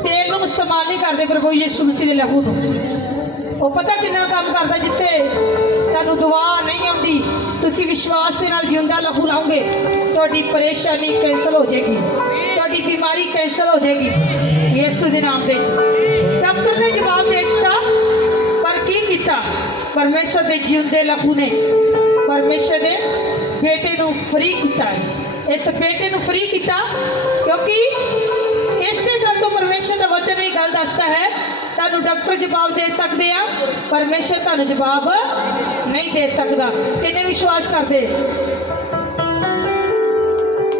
ਤੇਲ ਨੂੰ ਇਸਤੇਮਾਲ ਨਹੀਂ ਕਰਦੇ ਪ੍ਰਭੂ ਯਿਸੂ ਮਸੀਹ ਦੇ ਲਹੂ ਨੂੰ। ਉਹ ਪਤਾ ਕਿੰਨਾ ਕੰਮ ਕਰਦਾ। ਜਿੱਥੇ ਤੁਹਾਨੂੰ ਦੁਆ ਨਹੀਂ ਆਉਂਦੀ, ਤੁਸੀਂ ਵਿਸ਼ਵਾਸ ਦੇ ਨਾਲ ਜਿਉਂਦਾ ਲਹੂ ਲਾਓਗੇ, ਤੁਹਾਡੀ ਪਰੇਸ਼ਾਨੀ ਕੈਂਸਲ ਹੋ ਜਾਏਗੀ, ਤੁਹਾਡੀ ਬਿਮਾਰੀ ਕੈਂਸਲ ਹੋ ਜਾਏਗੀ ਯਿਸੂ ਦੇ ਨਾਮ ਦੇ। ਡਾਕਟਰ ਨੇ ਜਵਾਬ ਦੇ ਦਿੱਤਾ, ਪਰ ਕੀ ਕੀਤਾ? ਪਰਮੇਸ਼ਰ ਦੇ ਜਿਉਂਦੇ ਲਹੂ ਨੇ ਪਰਮੇਸ਼ਰ ਦੇ ਬੇਟੇ ਨੂੰ ਫ੍ਰੀ ਕੀਤਾ ਹੈ। ਇਸ ਬੇਟੇ ਨੂੰ ਫ੍ਰੀ ਕੀਤਾ ਕਿਉਂਕਿ ਇਸੇ ਗੱਲ ਤੋਂ ਪਰਮੇਸ਼ਰ ਦਾ ਵਚਨ ਵੀ ਗੱਲ ਦੱਸਦਾ ਹੈ। ਤੁਹਾਨੂੰ ਡਾਕਟਰ ਜਵਾਬ ਦੇ ਸਕਦੇ ਆ, ਪਰਮੇਸ਼ਰ ਤੁਹਾਨੂੰ ਜਵਾਬ ਨਹੀਂ ਦੇ ਸਕਦਾ। ਕਿੰਨੇ ਵਿਸ਼ਵਾਸ ਕਰਦੇ?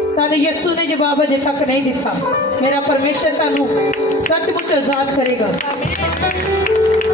ਤੁਹਾਨੂੰ ਯਿਸੂ ਨੇ ਜਵਾਬ ਅਜੇ ਤੱਕ ਨਹੀਂ ਦਿੱਤਾ। ਮੇਰਾ ਪਰਮੇਸ਼ਰ ਤੁਹਾਨੂੰ ਸੱਚਮੁੱਚ ਆਜ਼ਾਦ ਕਰੇਗਾ।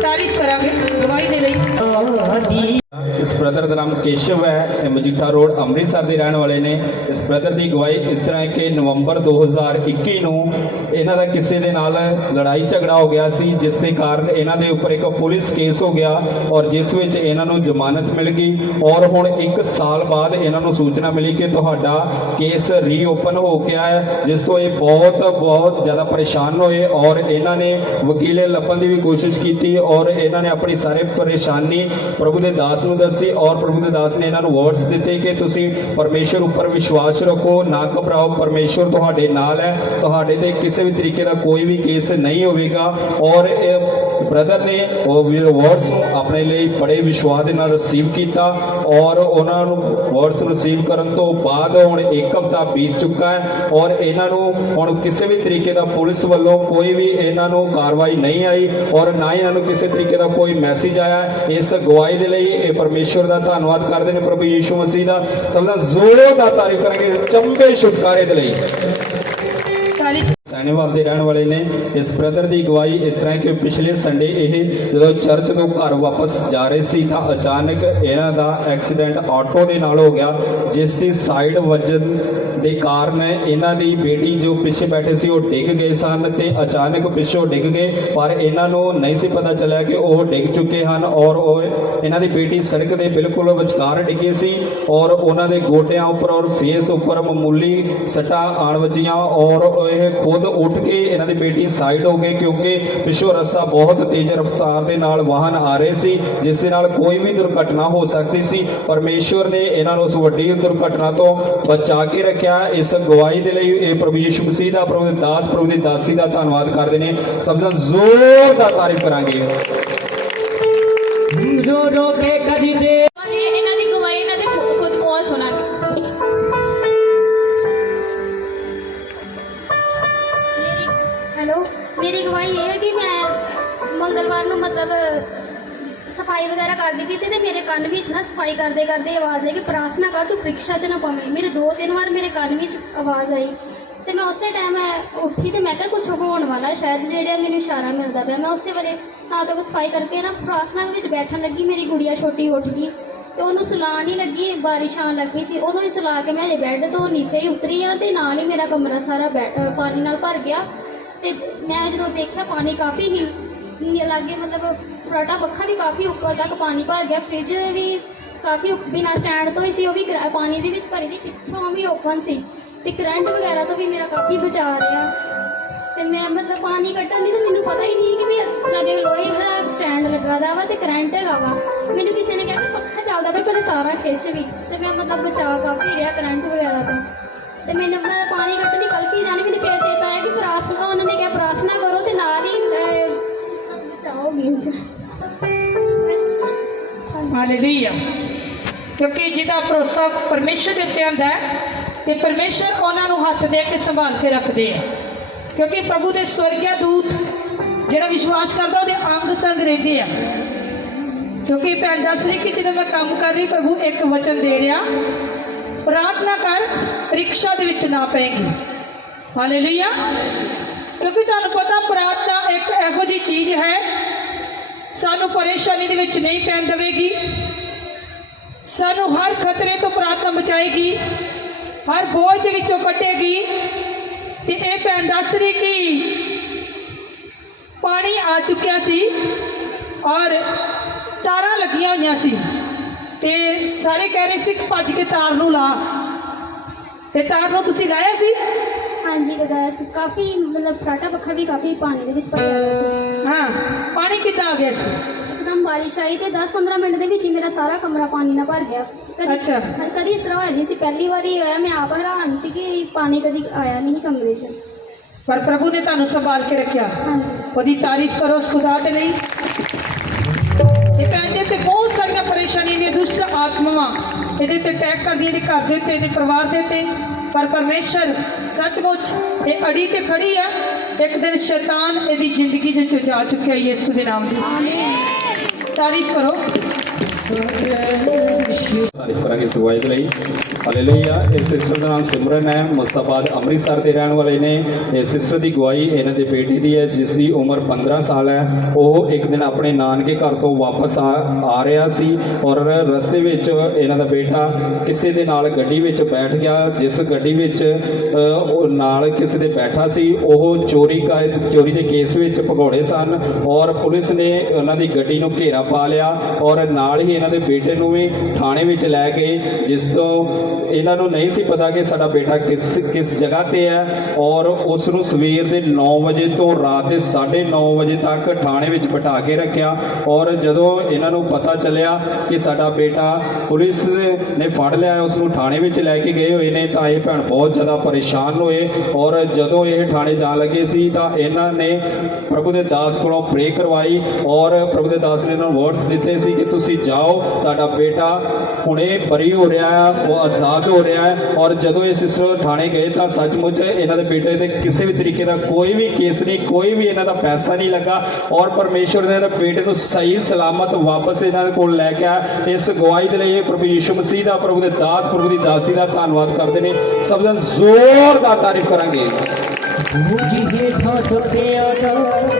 ਤਾਰੀਫ ਕਰਾਂਗੇ ਗਵਾਹੀ ਦੇ ਲਈ। ਇਸ ਬ੍ਰਦਰ ਦਾ ਨਾਮ ਕੇਸ਼ਵ ਹੈ, ਇਹ ਮਜੀਠਾ ਰੋਡ ਅੰਮ੍ਰਿਤਸਰ ਦੇ ਰਹਿਣ ਵਾਲੇ ਨੇ। ਇਸ ਬ੍ਰਦਰ ਦੀ ਗਵਾਹੀ ਇਸ ਤਰ੍ਹਾਂ ਹੈ ਕਿ ਨਵੰਬਰ 2021 ਨੂੰ ਇਹਨਾਂ ਦਾ ਕਿਸੇ ਦੇ ਨਾਲ ਲੜਾਈ ਝਗੜਾ ਹੋ ਗਿਆ ਸੀ, ਜਿਸ ਦੇ ਕਾਰਨ ਇਹਨਾਂ ਦੇ ਉੱਪਰ ਇੱਕ ਪੁਲਿਸ ਕੇਸ ਹੋ ਗਿਆ ਔਰ ਜਿਸ ਵਿੱਚ ਇਹਨਾਂ ਨੂੰ ਜ਼ਮਾਨਤ ਮਿਲ ਗਈ ਔਰ ਹੁਣ 1 ਸਾਲ ਬਾਅਦ ਇਹਨਾਂ ਨੂੰ ਸੂਚਨਾ ਮਿਲੀ ਕਿ ਤੁਹਾਡਾ ਕੇਸ ਰੀਓਪਨ ਹੋ ਗਿਆ ਹੈ, ਜਿਸ ਤੋਂ ਇਹ ਬਹੁਤ ਜ਼ਿਆਦਾ ਪਰੇਸ਼ਾਨ ਹੋਏ ਔਰ ਇਹਨਾਂ ਨੇ ਵਕੀਲੇ ਲੱਭਣ ਦੀ ਵੀ ਕੋਸ਼ਿਸ਼ ਕੀਤੀ ਔਰ ਇਹਨਾਂ ਨੇ ਆਪਣੀ ਸਾਰੇ ਪਰੇਸ਼ਾਨੀ ਪ੍ਰਭੂ ਦੇ ਦਾਸ ਨੂੰ ਦੱਸੀ ਔਰ ਪ੍ਰਭੂ ਦੇ ਦਾਸ ਨੇ ਇਹਨਾਂ ਨੂੰ ਵਰਡਸ ਦਿੱਤੇ ਕਿ ਤੁਸੀਂ ਪਰਮੇਸ਼ਰ ਉੱਪਰ ਵਿਸ਼ਵਾਸ ਰੱਖੋ, ਨਾ ਘਬਰਾਓ, ਪਰਮੇਸ਼ਰ ਤੁਹਾਡੇ ਨਾਲ ਹੈ, ਤੁਹਾਡੇ ਤੇ ਕਿਸੇ ਵੀ ਤਰੀਕੇ ਦਾ ਕੋਈ ਵੀ ਕੇਸ ਨਹੀਂ ਹੋਵੇਗਾ ਔਰ ਬ੍ਰਦਰ ਨੇ ਉਹ ਵਰਡਸ ਨੂੰ ਆਪਣੇ ਲਈ ਬੜੇ ਵਿਸ਼ਵਾਸ ਦੇ ਨਾਲ ਰਿਸੀਵ ਕੀਤਾ ਔਰ ਉਹਨਾਂ ਨੂੰ ਵਰਡਸ ਰਿਸੀਵ ਕਰਨ ਤੋਂ ਬਾਅਦ ਹੁਣ 1 ਹਫ਼ਤਾ ਬੀਤ ਚੁੱਕਾ ਹੈ ਔਰ ਇਹਨਾਂ ਨੂੰ ਹੁਣ ਕਿਸੇ ਵੀ ਤਰੀਕੇ ਦਾ ਪੁਲਿਸ ਵੱਲੋਂ ਕੋਈ ਵੀ ਇਹਨਾਂ ਨੂੰ ਕਾਰਵਾਈ ਨਹੀਂ ਆਈ ਔਰ ਨਾ ਹੀ ਇਹਨਾਂ ਨੂੰ ਕਿਸੇ ਤਰੀਕੇ ਦਾ ਕੋਈ ਮੈਸੇਜ ਆਇਆ। ਇਸ ਗਵਾਹੀ ਦੇ ਲਈ ਇਹ ਪਰਮੇਸ਼ਵਰ ਦਾ ਧੰਨਵਾਦ ਕਰਦੇ ਨੇ, ਪ੍ਰਭੂ ਯੀਸ਼ੂ ਮਸੀਹ ਦਾ ਸਭ ਦਾ ਜ਼ੋਰਦਾਰ ਦਾ ਤਾਰੀਫ ਕਰਾਂਗੇ ਚੰਬੇ ਛੁਟਕਾਰੇ ਦੇ ਲਈ। ਸੈਣੇਵਾਲ ਦੇ ਰਹਿਣ ਵਾਲੇ ਨੇ ਇਸ ਬ੍ਰਦਰ ਦੀ ਗਵਾਹੀ ਇਸ ਤਰ੍ਹਾਂ ਕਿ ਪਿਛਲੇ ਸੰਡੇ ਇਹ ਜਦੋਂ ਚਰਚ ਤੋਂ ਘਰ ਵਾਪਸ ਜਾ ਰਹੇ ਸੀ ਤਾਂ ਅਚਾਨਕ ਇਹਨਾਂ ਦਾ ਐਕਸੀਡੈਂਟ ਆਟੋ ਦੇ ਨਾਲ ਹੋ ਗਿਆ, ਜਿਸ ਦੀ ਸਾਈਡ ਵੱਜਣ ਦੇ ਕਾਰਨ ਇਹਨਾਂ ਦੀ ਬੇਟੀ ਜੋ ਪਿੱਛੇ ਬੈਠੇ ਸੀ ਉਹ ਡਿੱਗ ਗਏ ਸਨ ਤੇ ਅਚਾਨਕ ਪਿੱਛੋਂ ਡਿੱਗ ਗਏ, ਪਰ ਇਹਨਾਂ ਨੂੰ ਨਹੀਂ ਸੀ ਪਤਾ ਚੱਲਿਆ ਕਿ ਉਹ ਡਿੱਗ ਚੁੱਕੇ ਹਨ ਔਰ ਉਹ ਇਹਨਾਂ ਦੀ ਬੇਟੀ ਸੜਕ ਦੇ ਬਿਲਕੁਲ ਵਿਚਕਾਰ ਡਿੱਗੀ ਸੀ ਔਰ ਉਹਨਾਂ ਦੇ ਗੋਡਿਆਂ ਉੱਪਰ ਔਰ ਫੇਸ ਉੱਪਰ ਮਾਮੂਲੀ ਸੱਟਾਂ ਆਣ ਵੱਜੀਆਂ ਔਰ ਇਹ ਖੁਦ ਉੱਠ ਕੇ ਇਹਨਾਂ ਦੀ ਬੇਟੀ ਸਾਈਡ ਹੋ ਗਈ ਕਿਉਂਕਿ ਪਿੱਛੋਂ ਰਸਤਾ ਬਹੁਤ ਤੇਜ਼ ਰਫ਼ਤਾਰ ਦੇ ਨਾਲ ਵਾਹਨ ਆ ਰਹੇ ਸੀ ਜਿਸ ਦੇ ਨਾਲ ਕੋਈ ਵੀ ਦੁਰਘਟਨਾ ਹੋ ਸਕਦੀ ਸੀ। ਪਰਮੇਸ਼ਵਰ ਨੇ ਇਹਨਾਂ ਨੂੰ ਉਸ ਵੱਡੀ ਦੁਰਘਟਨਾ ਤੋਂ ਬਚਾ ਕੇ ਰੱਖਿਆ। ਇਸ ਗਵਾਹੀ ਦੇ ਲਈ ਇਹ ਪ੍ਰਭੂ ਯਿਸੂ ਮਸੀਹ ਦਾ, ਪ੍ਰਭੂ ਦੇ ਦਾਸ, ਪ੍ਰਭੂ ਦੀ ਦਾਸੀ ਦਾ ਧੰਨਵਾਦ ਕਰਦੇ ਨੇ। ਸਭ ਦਾ ਜ਼ੋਰਦਾਰ ਤਾਰੀਫ ਕਰਾਂਗੇ। ਰੋ ਰੋ ਕੇ ਕਦੀ ਦੇ ਇਹਨਾਂ ਦੀ ਗਵਾਹੀ ਇਹਨਾਂ ਦੇ ਖੁਦ ਮੂੰਹੋਂ ਸੁਣਾਂਗੇ। ਹੈਲੋ, ਮੇਰੀ ਗਵਾਹੀ ਇਹ ਹੈ ਕਿ ਮੈਂ ਮੰਗਲਵਾਰ ਨੂੰ ਮਤਲਬ ਸਫਾਈ ਵਗੈਰਾ ਕਰਦੀ ਪਈ ਸੀ ਤੇ ਮੇਰੇ ਕੰਨ ਵਿੱਚ ਨਾ ਸਫਾਈ ਕਰਦੇ ਕਰਦੇ ਆਵਾਜ਼ ਆਈ ਕਿ ਪ੍ਰਾਰਥਨਾ ਕਰ ਤੂੰ ਪ੍ਰੀਖਿਆ 'ਚ ਨਾ ਪਵੇਂ। ਮੇਰੇ 2-3 ਵਾਰ ਮੇਰੇ ਕੰਨ ਵਿੱਚ ਆਵਾਜ਼ ਆਈ ਤੇ ਮੈਂ ਉਸੇ ਟਾਈਮ ਉੱਠੀ ਤੇ ਮੈਂ ਕਿਹਾ ਕੁਛ ਹੋਣ ਵਾਲਾ ਸ਼ਾਇਦ, ਜਿਹੜਾ ਮੈਨੂੰ ਇਸ਼ਾਰਾ ਮਿਲਦਾ ਪਿਆ। ਮੈਂ ਉਸੇ ਵੇਲੇ ਨਾ ਤਾਂ ਸਫਾਈ ਕਰਕੇ ਨਾ ਪ੍ਰਾਰਥਨਾ ਵਿੱਚ ਬੈਠਣ ਲੱਗੀ, ਮੇਰੀ ਗੁੜੀਆ ਛੋਟੀ ਉੱਠ ਗਈ ਤੇ ਉਹਨੂੰ ਸੁਲਾਉਣ ਹੀ ਲੱਗੀ, ਬਾਰਿਸ਼ ਆਉਣ ਲੱਗ ਪਈ ਸੀ। ਉਹਨੂੰ ਹੀ ਸੁਲਾ ਕੇ ਮੈਂ ਹਜੇ ਬੈੱਡ ਤੋਂ ਨੀਚੇ ਹੀ ਉਤਰੀ ਆ ਤੇ ਨਾਲ ਹੀ ਮੇਰਾ ਕਮਰਾ ਸਾਰਾ ਪਾਣੀ ਨਾਲ ਭਰ ਗਿਆ ਤੇ ਮੈਂ ਜਦੋਂ ਦੇਖਿਆ ਪਾਣੀ ਕਾਫੀ ਹੀ ਲਾਗੇ, ਮਤਲਬ ਫਰਾਟਾ ਪੱਖਾ ਵੀ ਕਾਫੀ ਉੱਪਰ ਤੱਕ ਪਾਣੀ ਭਰ ਗਿਆ, ਫ੍ਰਿਜ ਵੀ ਕਾਫੀ ਬਿਨਾਂ ਸਟੈਂਡ ਤੋਂ ਹੀ ਸੀ, ਉਹ ਵੀ ਪਾਣੀ ਦੇ ਵਿੱਚ ਭਰੀ ਦੀ, ਪਿੱਛੋਂ ਵੀ ਓਪਨ ਸੀ ਤੇ ਕਰੰਟ ਵਗੈਰਾ ਤੋਂ ਵੀ ਮੇਰਾ ਕਾਫੀ ਬਚਾ ਰਿਹਾ ਤੇ ਮੈਂ ਮਤਲਬ ਪਾਣੀ ਕੱਢਣ ਦੀ ਤਾਂ ਮੈਨੂੰ ਪਤਾ ਹੀ ਨਹੀਂ ਕਿ ਵੀ ਲਾਗੇ ਲੋਹੇ ਦਾ ਸਟੈਂਡ ਲੱਗਾ ਦਾ ਵਾ ਤੇ ਕਰੰਟ ਹੈਗਾ ਵਾ। ਮੈਨੂੰ ਕਿਸੇ ਨੇ ਕਿਹਾ ਕਿ ਪੱਖਾ ਚੱਲਦਾ ਪਿਆ, ਪਹਿਲੇ ਤਾਰਾਂ ਖਿੱਚ ਵੀ ਤੇ ਮੈਂ ਮਤਲਬ ਬਚਾ ਕਾਫੀ ਰਿਹਾ ਕਰੰਟ ਵਗੈਰਾ ਤੋਂ ਤੇ ਮੈਨੂੰ ਮੈਂ ਪਾਣੀ ਕੱਢਣ ਦੀ ਕਲਪੀ ਜਾਣੀ, ਮੈਨੂੰ ਫਿਰ ਚੇਤਾ ਆਇਆ ਕਿ ਪ੍ਰਾਰਥਨਾ, ਉਹਨਾਂ ਨੇ ਕਿਹਾ ਪ੍ਰਾਰਥਨਾ ਕਰੋ ਤੇ ਨਾਲ ਹੀ ਬਚਾਓਗੀ। ਹਾਲੇਲੂਇਆ। ਕਿਉਂਕਿ ਜਿਹਦਾ ਭਰੋਸਾ ਪਰਮੇਸ਼ਰ ਦੇ ਉੱਤੇ ਹੁੰਦਾ ਹੈ ਤੇ ਪਰਮੇਸ਼ਰ ਉਹਨਾਂ ਨੂੰ ਹੱਥ ਦੇ ਕੇ ਸੰਭਾਲ ਕੇ ਰੱਖਦੇ ਆ, ਕਿਉਂਕਿ ਪ੍ਰਭੂ ਦੇ ਸਵਰਗਿਆ ਦੂਤ ਜਿਹੜਾ ਵਿਸ਼ਵਾਸ ਕਰਦਾ ਉਹਦੇ ਅੰਗ ਸੰਗ ਰਹਿੰਦੇ ਆ। ਕਿਉਂਕਿ ਭੈਣ ਦੱਸ ਰਹੀ ਕਿ ਜਦੋਂ ਮੈਂ ਕੰਮ ਕਰ ਰਹੀ ਪ੍ਰਭੂ ਇੱਕ ਵਚਨ ਦੇ ਰਿਹਾ, ਪ੍ਰਾਰਥਨਾ ਕਰ ਪ੍ਰੀਖਿਆ ਦੇ ਵਿੱਚ ਨਾ ਪਏਗੀ। ਹਾਲੇਲੂਇਆ। ਕਿਉਂਕਿ ਤੁਹਾਨੂੰ ਪਤਾ ਪ੍ਰਾਰਥਨਾ ਇੱਕ ਇਹੋ ਜਿਹੀ ਚੀਜ਼ ਹੈ ਸਾਨੂੰ ਪਰੇਸ਼ਾਨੀ ਦੇ ਵਿੱਚ ਨਹੀਂ ਪੈਣ ਦੇਵੇਗੀ, ਸਾਨੂੰ ਹਰ ਖਤਰੇ ਤੋਂ ਪ੍ਰਾਰਥਨਾ ਬਚਾਏਗੀ, ਹਰ ਬੋਝ ਦੇ ਵਿੱਚੋਂ ਕੱਢੇਗੀ। ਤੇ ਇਹ ਭੈਣ ਦੱਸ ਰਹੀ ਕਿ ਪਾਣੀ ਆ ਚੁੱਕਿਆ ਸੀ ਔਰ ਤਾਰਾਂ ਲੱਗੀਆਂ ਹੋਈਆਂ ਸੀ ਤੇ ਸਾਰੇ ਕਹਿ ਰਹੇ ਸੀ ਕਿ ਭੱਜ ਕੇ ਤਾਰ ਨੂੰ ਲਾ, ਤੇ ਤਾਰ ਨੂੰ ਤੁਸੀਂ ਲਾਇਆ ਸੀ? ਹਾਂਜੀ ਲਗਾਇਆ ਸੀ, ਕਾਫੀ ਮਤਲਬ ਫਰਾਟਾ ਪੱਖਾ ਵੀ ਕਾਫੀ ਪਾਣੀ ਦੇ ਵਿੱਚ ਭਰਿਆ ਹੋਇਆ ਸੀ। ਹਾਂ, ਪਾਣੀ ਕਿੱਦਾਂ ਆ ਗਿਆ ਸੀ? ਇੱਕਦਮ ਬਾਰਿਸ਼ ਆਈ ਤੇ 10-15 ਮਿੰਟ ਦੇ ਵਿੱਚ ਹੀ ਮੇਰਾ ਸਾਰਾ ਕਮਰਾ ਪਾਣੀ ਨਾਲ ਭਰ ਗਿਆ। ਅੱਛਾ। ਕਦੀ ਇਸ ਤਰ੍ਹਾਂ ਹੋਇਆ ਨਹੀਂ ਸੀ, ਪਹਿਲੀ ਵਾਰੀ ਹੋਇਆ। ਮੈਂ ਆਪ ਹੈਰਾਨ ਸੀ ਕਿ ਪਾਣੀ ਕਦੀ ਆਇਆ ਨਹੀਂ ਕਮਰੇ 'ਚ, ਪਰ ਪ੍ਰਭੂ ਨੇ ਤੁਹਾਨੂੰ ਸੰਭਾਲ ਕੇ ਰੱਖਿਆ। ਹਾਂਜੀ। ਉਹਦੀ ਤਾਰੀਫ ਕਰੋ ਉਸ ਖੁਦਾ ਦੇ ਲਈ। ਇਹ ਪੈਂਦੇ ਤੇ ਬਹੁਤ ਸਾਰੀਆਂ ਪਰੇਸ਼ਾਨੀਆਂ ਨੇ, ਦੁਸ਼ਟ ਆਤਮਾਵਾਂ ਇਹਦੇ ਤੇ ਅਟੈਕ ਕਰਦੀਆਂ, ਇਹਦੇ ਘਰ ਦੇ ਉੱਤੇ, ਇਹਦੇ ਪਰਿਵਾਰ ਦੇ ਉੱਤੇ, ਪਰ ਪਰਮੇਸ਼ਰ ਸੱਚਮੁੱਚ ਇਹ ਅੜੀ ਤੇ ਖੜੀ ਆ। ਇੱਕ ਦਿਨ ਸ਼ੈਤਾਨ ਇਹਦੀ ਜ਼ਿੰਦਗੀ ਦੇ ਚੋਂ ਜਾ ਚੁੱਕਿਆ ਯਿਸੂ ਦੇ ਨਾਮ ਵਿੱਚ। ਤਾਰੀਫ ਕਰੋ। ਤਾਰੀਫ ਕਰਾਂਗੇ ਇਸ ਗਵਾਹੀ ਦੇ ਲਈ। ਹਾਲੇਲੂਇਆ। ਇਸ ਸਿਸਟਰ ਦਾ ਨਾਮ ਸਿਮਰਨ ਹੈ, ਮੁਸਤਾਬਾਦ ਅੰਮ੍ਰਿਤਸਰ ਦੇ ਰਹਿਣ ਵਾਲੇ ਨੇ। ਇਸ ਸਿਸਟਰ ਦੀ ਗਵਾਹੀ ਇਹਨਾਂ ਦੇ ਬੇਟੀ ਦੀ ਹੈ ਜਿਸ ਦੀ ਉਮਰ 15 ਸਾਲ ਹੈ। ਉਹ ਇੱਕ ਦਿਨ ਆਪਣੇ ਨਾਨਕੇ ਘਰ ਤੋਂ ਵਾਪਸ ਆ ਰਿਹਾ ਸੀ ਔਰ ਰਸਤੇ ਵਿੱਚ ਇਹਨਾਂ ਦਾ ਬੇਟਾ ਕਿਸੇ ਦੇ ਨਾਲ ਗੱਡੀ ਵਿੱਚ ਬੈਠ ਗਿਆ, ਜਿਸ ਗੱਡੀ ਵਿੱਚ ਉਹ ਨਾਲ ਕਿਸੇ ਦੇ ਬੈਠਾ ਸੀ। ਉਹ ਚੋਰੀ ਦੇ ਕੇਸ ਵਿੱਚ ਭਗੌੜੇ ਸਨ ਔਰ ਪੁਲਿਸ ਨੇ ਉਹਨਾਂ ਦੀ ਗੱਡੀ ਨੂੰ ਘੇਰਾ ਪਾ ਲਿਆ ਔਰ ਨਾਲ ਹੀ ਇਹਨਾਂ ਦੇ ਬੇਟੇ ਨੂੰ ਵੀ ਥਾਣੇ ਵਿੱਚ ਲੈ ਗਏ, ਜਿਸ ਤੋਂ ਇਹਨਾਂ ਨੂੰ ਨਹੀਂ ਸੀ ਪਤਾ ਕਿ ਸਾਡਾ ਬੇਟਾ ਕਿਸ ਜਗ੍ਹਾ ਤੇ ਹੈ। ਔਰ ਉਸ ਨੂੰ ਸਵੇਰ ਦੇ 9 ਵਜੇ ਤੋਂ ਰਾਤ ਦੇ 9:30 ਵਜੇ ਤੱਕ ਥਾਣੇ ਵਿੱਚ ਬਿਠਾ ਕੇ ਰੱਖਿਆ। ਔਰ ਜਦੋਂ ਇਹਨਾਂ ਨੂੰ ਪਤਾ ਚੱਲਿਆ ਕਿ ਸਾਡਾ ਬੇਟਾ ਪੁਲਿਸ ਨੇ ਫੜ ਲਿਆ, ਉਸ ਨੂੰ ਥਾਣੇ ਵਿੱਚ ਲੈ ਕੇ ਗਏ ਹੋਏ ਨੇ, ਤਾਂ ਇਹ ਭੈਣ ਬਹੁਤ ਜ਼ਿਆਦਾ ਪਰੇਸ਼ਾਨ ਹੋਏ। ਔਰ ਜਦੋਂ ਇਹ ਥਾਣੇ ਜਾਣ ਲੱਗੇ ਸੀ ਤਾਂ ਇਹਨਾਂ ਨੇ ਪ੍ਰਭੂ ਦੇ ਦਾਸ ਕੋਲੋਂ ਪ੍ਰੇ ਕਰਵਾਈ ਔਰ ਪ੍ਰਭੂ ਦੇ ਦਾਸ ਨੇ ਇਹਨਾਂ ਨੂੰ ਵਰਡਸ ਦਿੱਤੇ ਸੀ ਕਿ ਤੁਸੀਂ ਜਾਓ, ਤੁਹਾਡਾ ਬੇਟਾ ਹੁਣੇ ਬਰੀ ਹੋ ਰਿਹਾ ਹੈ, ਉਹ ਆਜ਼ਾਦ ਹੋ ਰਿਹਾ ਹੈ। ਔਰ ਜਦੋਂ ਇਹ ਸਿਸਟਰ ਥਾਣੇ ਗਏ ਤਾਂ ਸੱਚਮੁੱਚ ਇਹਨਾਂ ਦੇ ਬੇਟੇ ਤੇ ਕਿਸੇ ਵੀ ਤਰੀਕੇ ਦਾ ਕੋਈ ਵੀ ਕੇਸ ਨਹੀਂ, ਕੋਈ ਵੀ ਇਹਨਾਂ ਦਾ ਪੈਸਾ ਨਹੀਂ ਲੱਗਾ ਔਰ ਪਰਮੇਸ਼ਵਰ ਨੇ ਇਹਨਾਂ ਬੇਟੇ ਨੂੰ ਸਹੀ ਸਲਾਮਤ ਵਾਪਸ ਇਹਨਾਂ ਦੇ ਕੋਲ ਲੈ ਕੇ ਆਇਆ। ਇਸ ਗਵਾਹੀ ਦੇ ਲਈ ਪ੍ਰਭੂ ਯਿਸੂ ਮਸੀਹ ਦਾ, ਪ੍ਰਭੂ ਦੇ ਦਾਸ, ਪ੍ਰਭੂ ਦੀ ਦਾਸੀ ਦਾ ਧੰਨਵਾਦ ਕਰਦੇ ਨੇ। ਸਭ ਦਾ ਜ਼ੋਰਦਾਰ ਤਾਰੀਫ ਕਰਾਂਗੇ। ਜੀ ਹੇਠਾਂ ਟੁੱਟਿਆ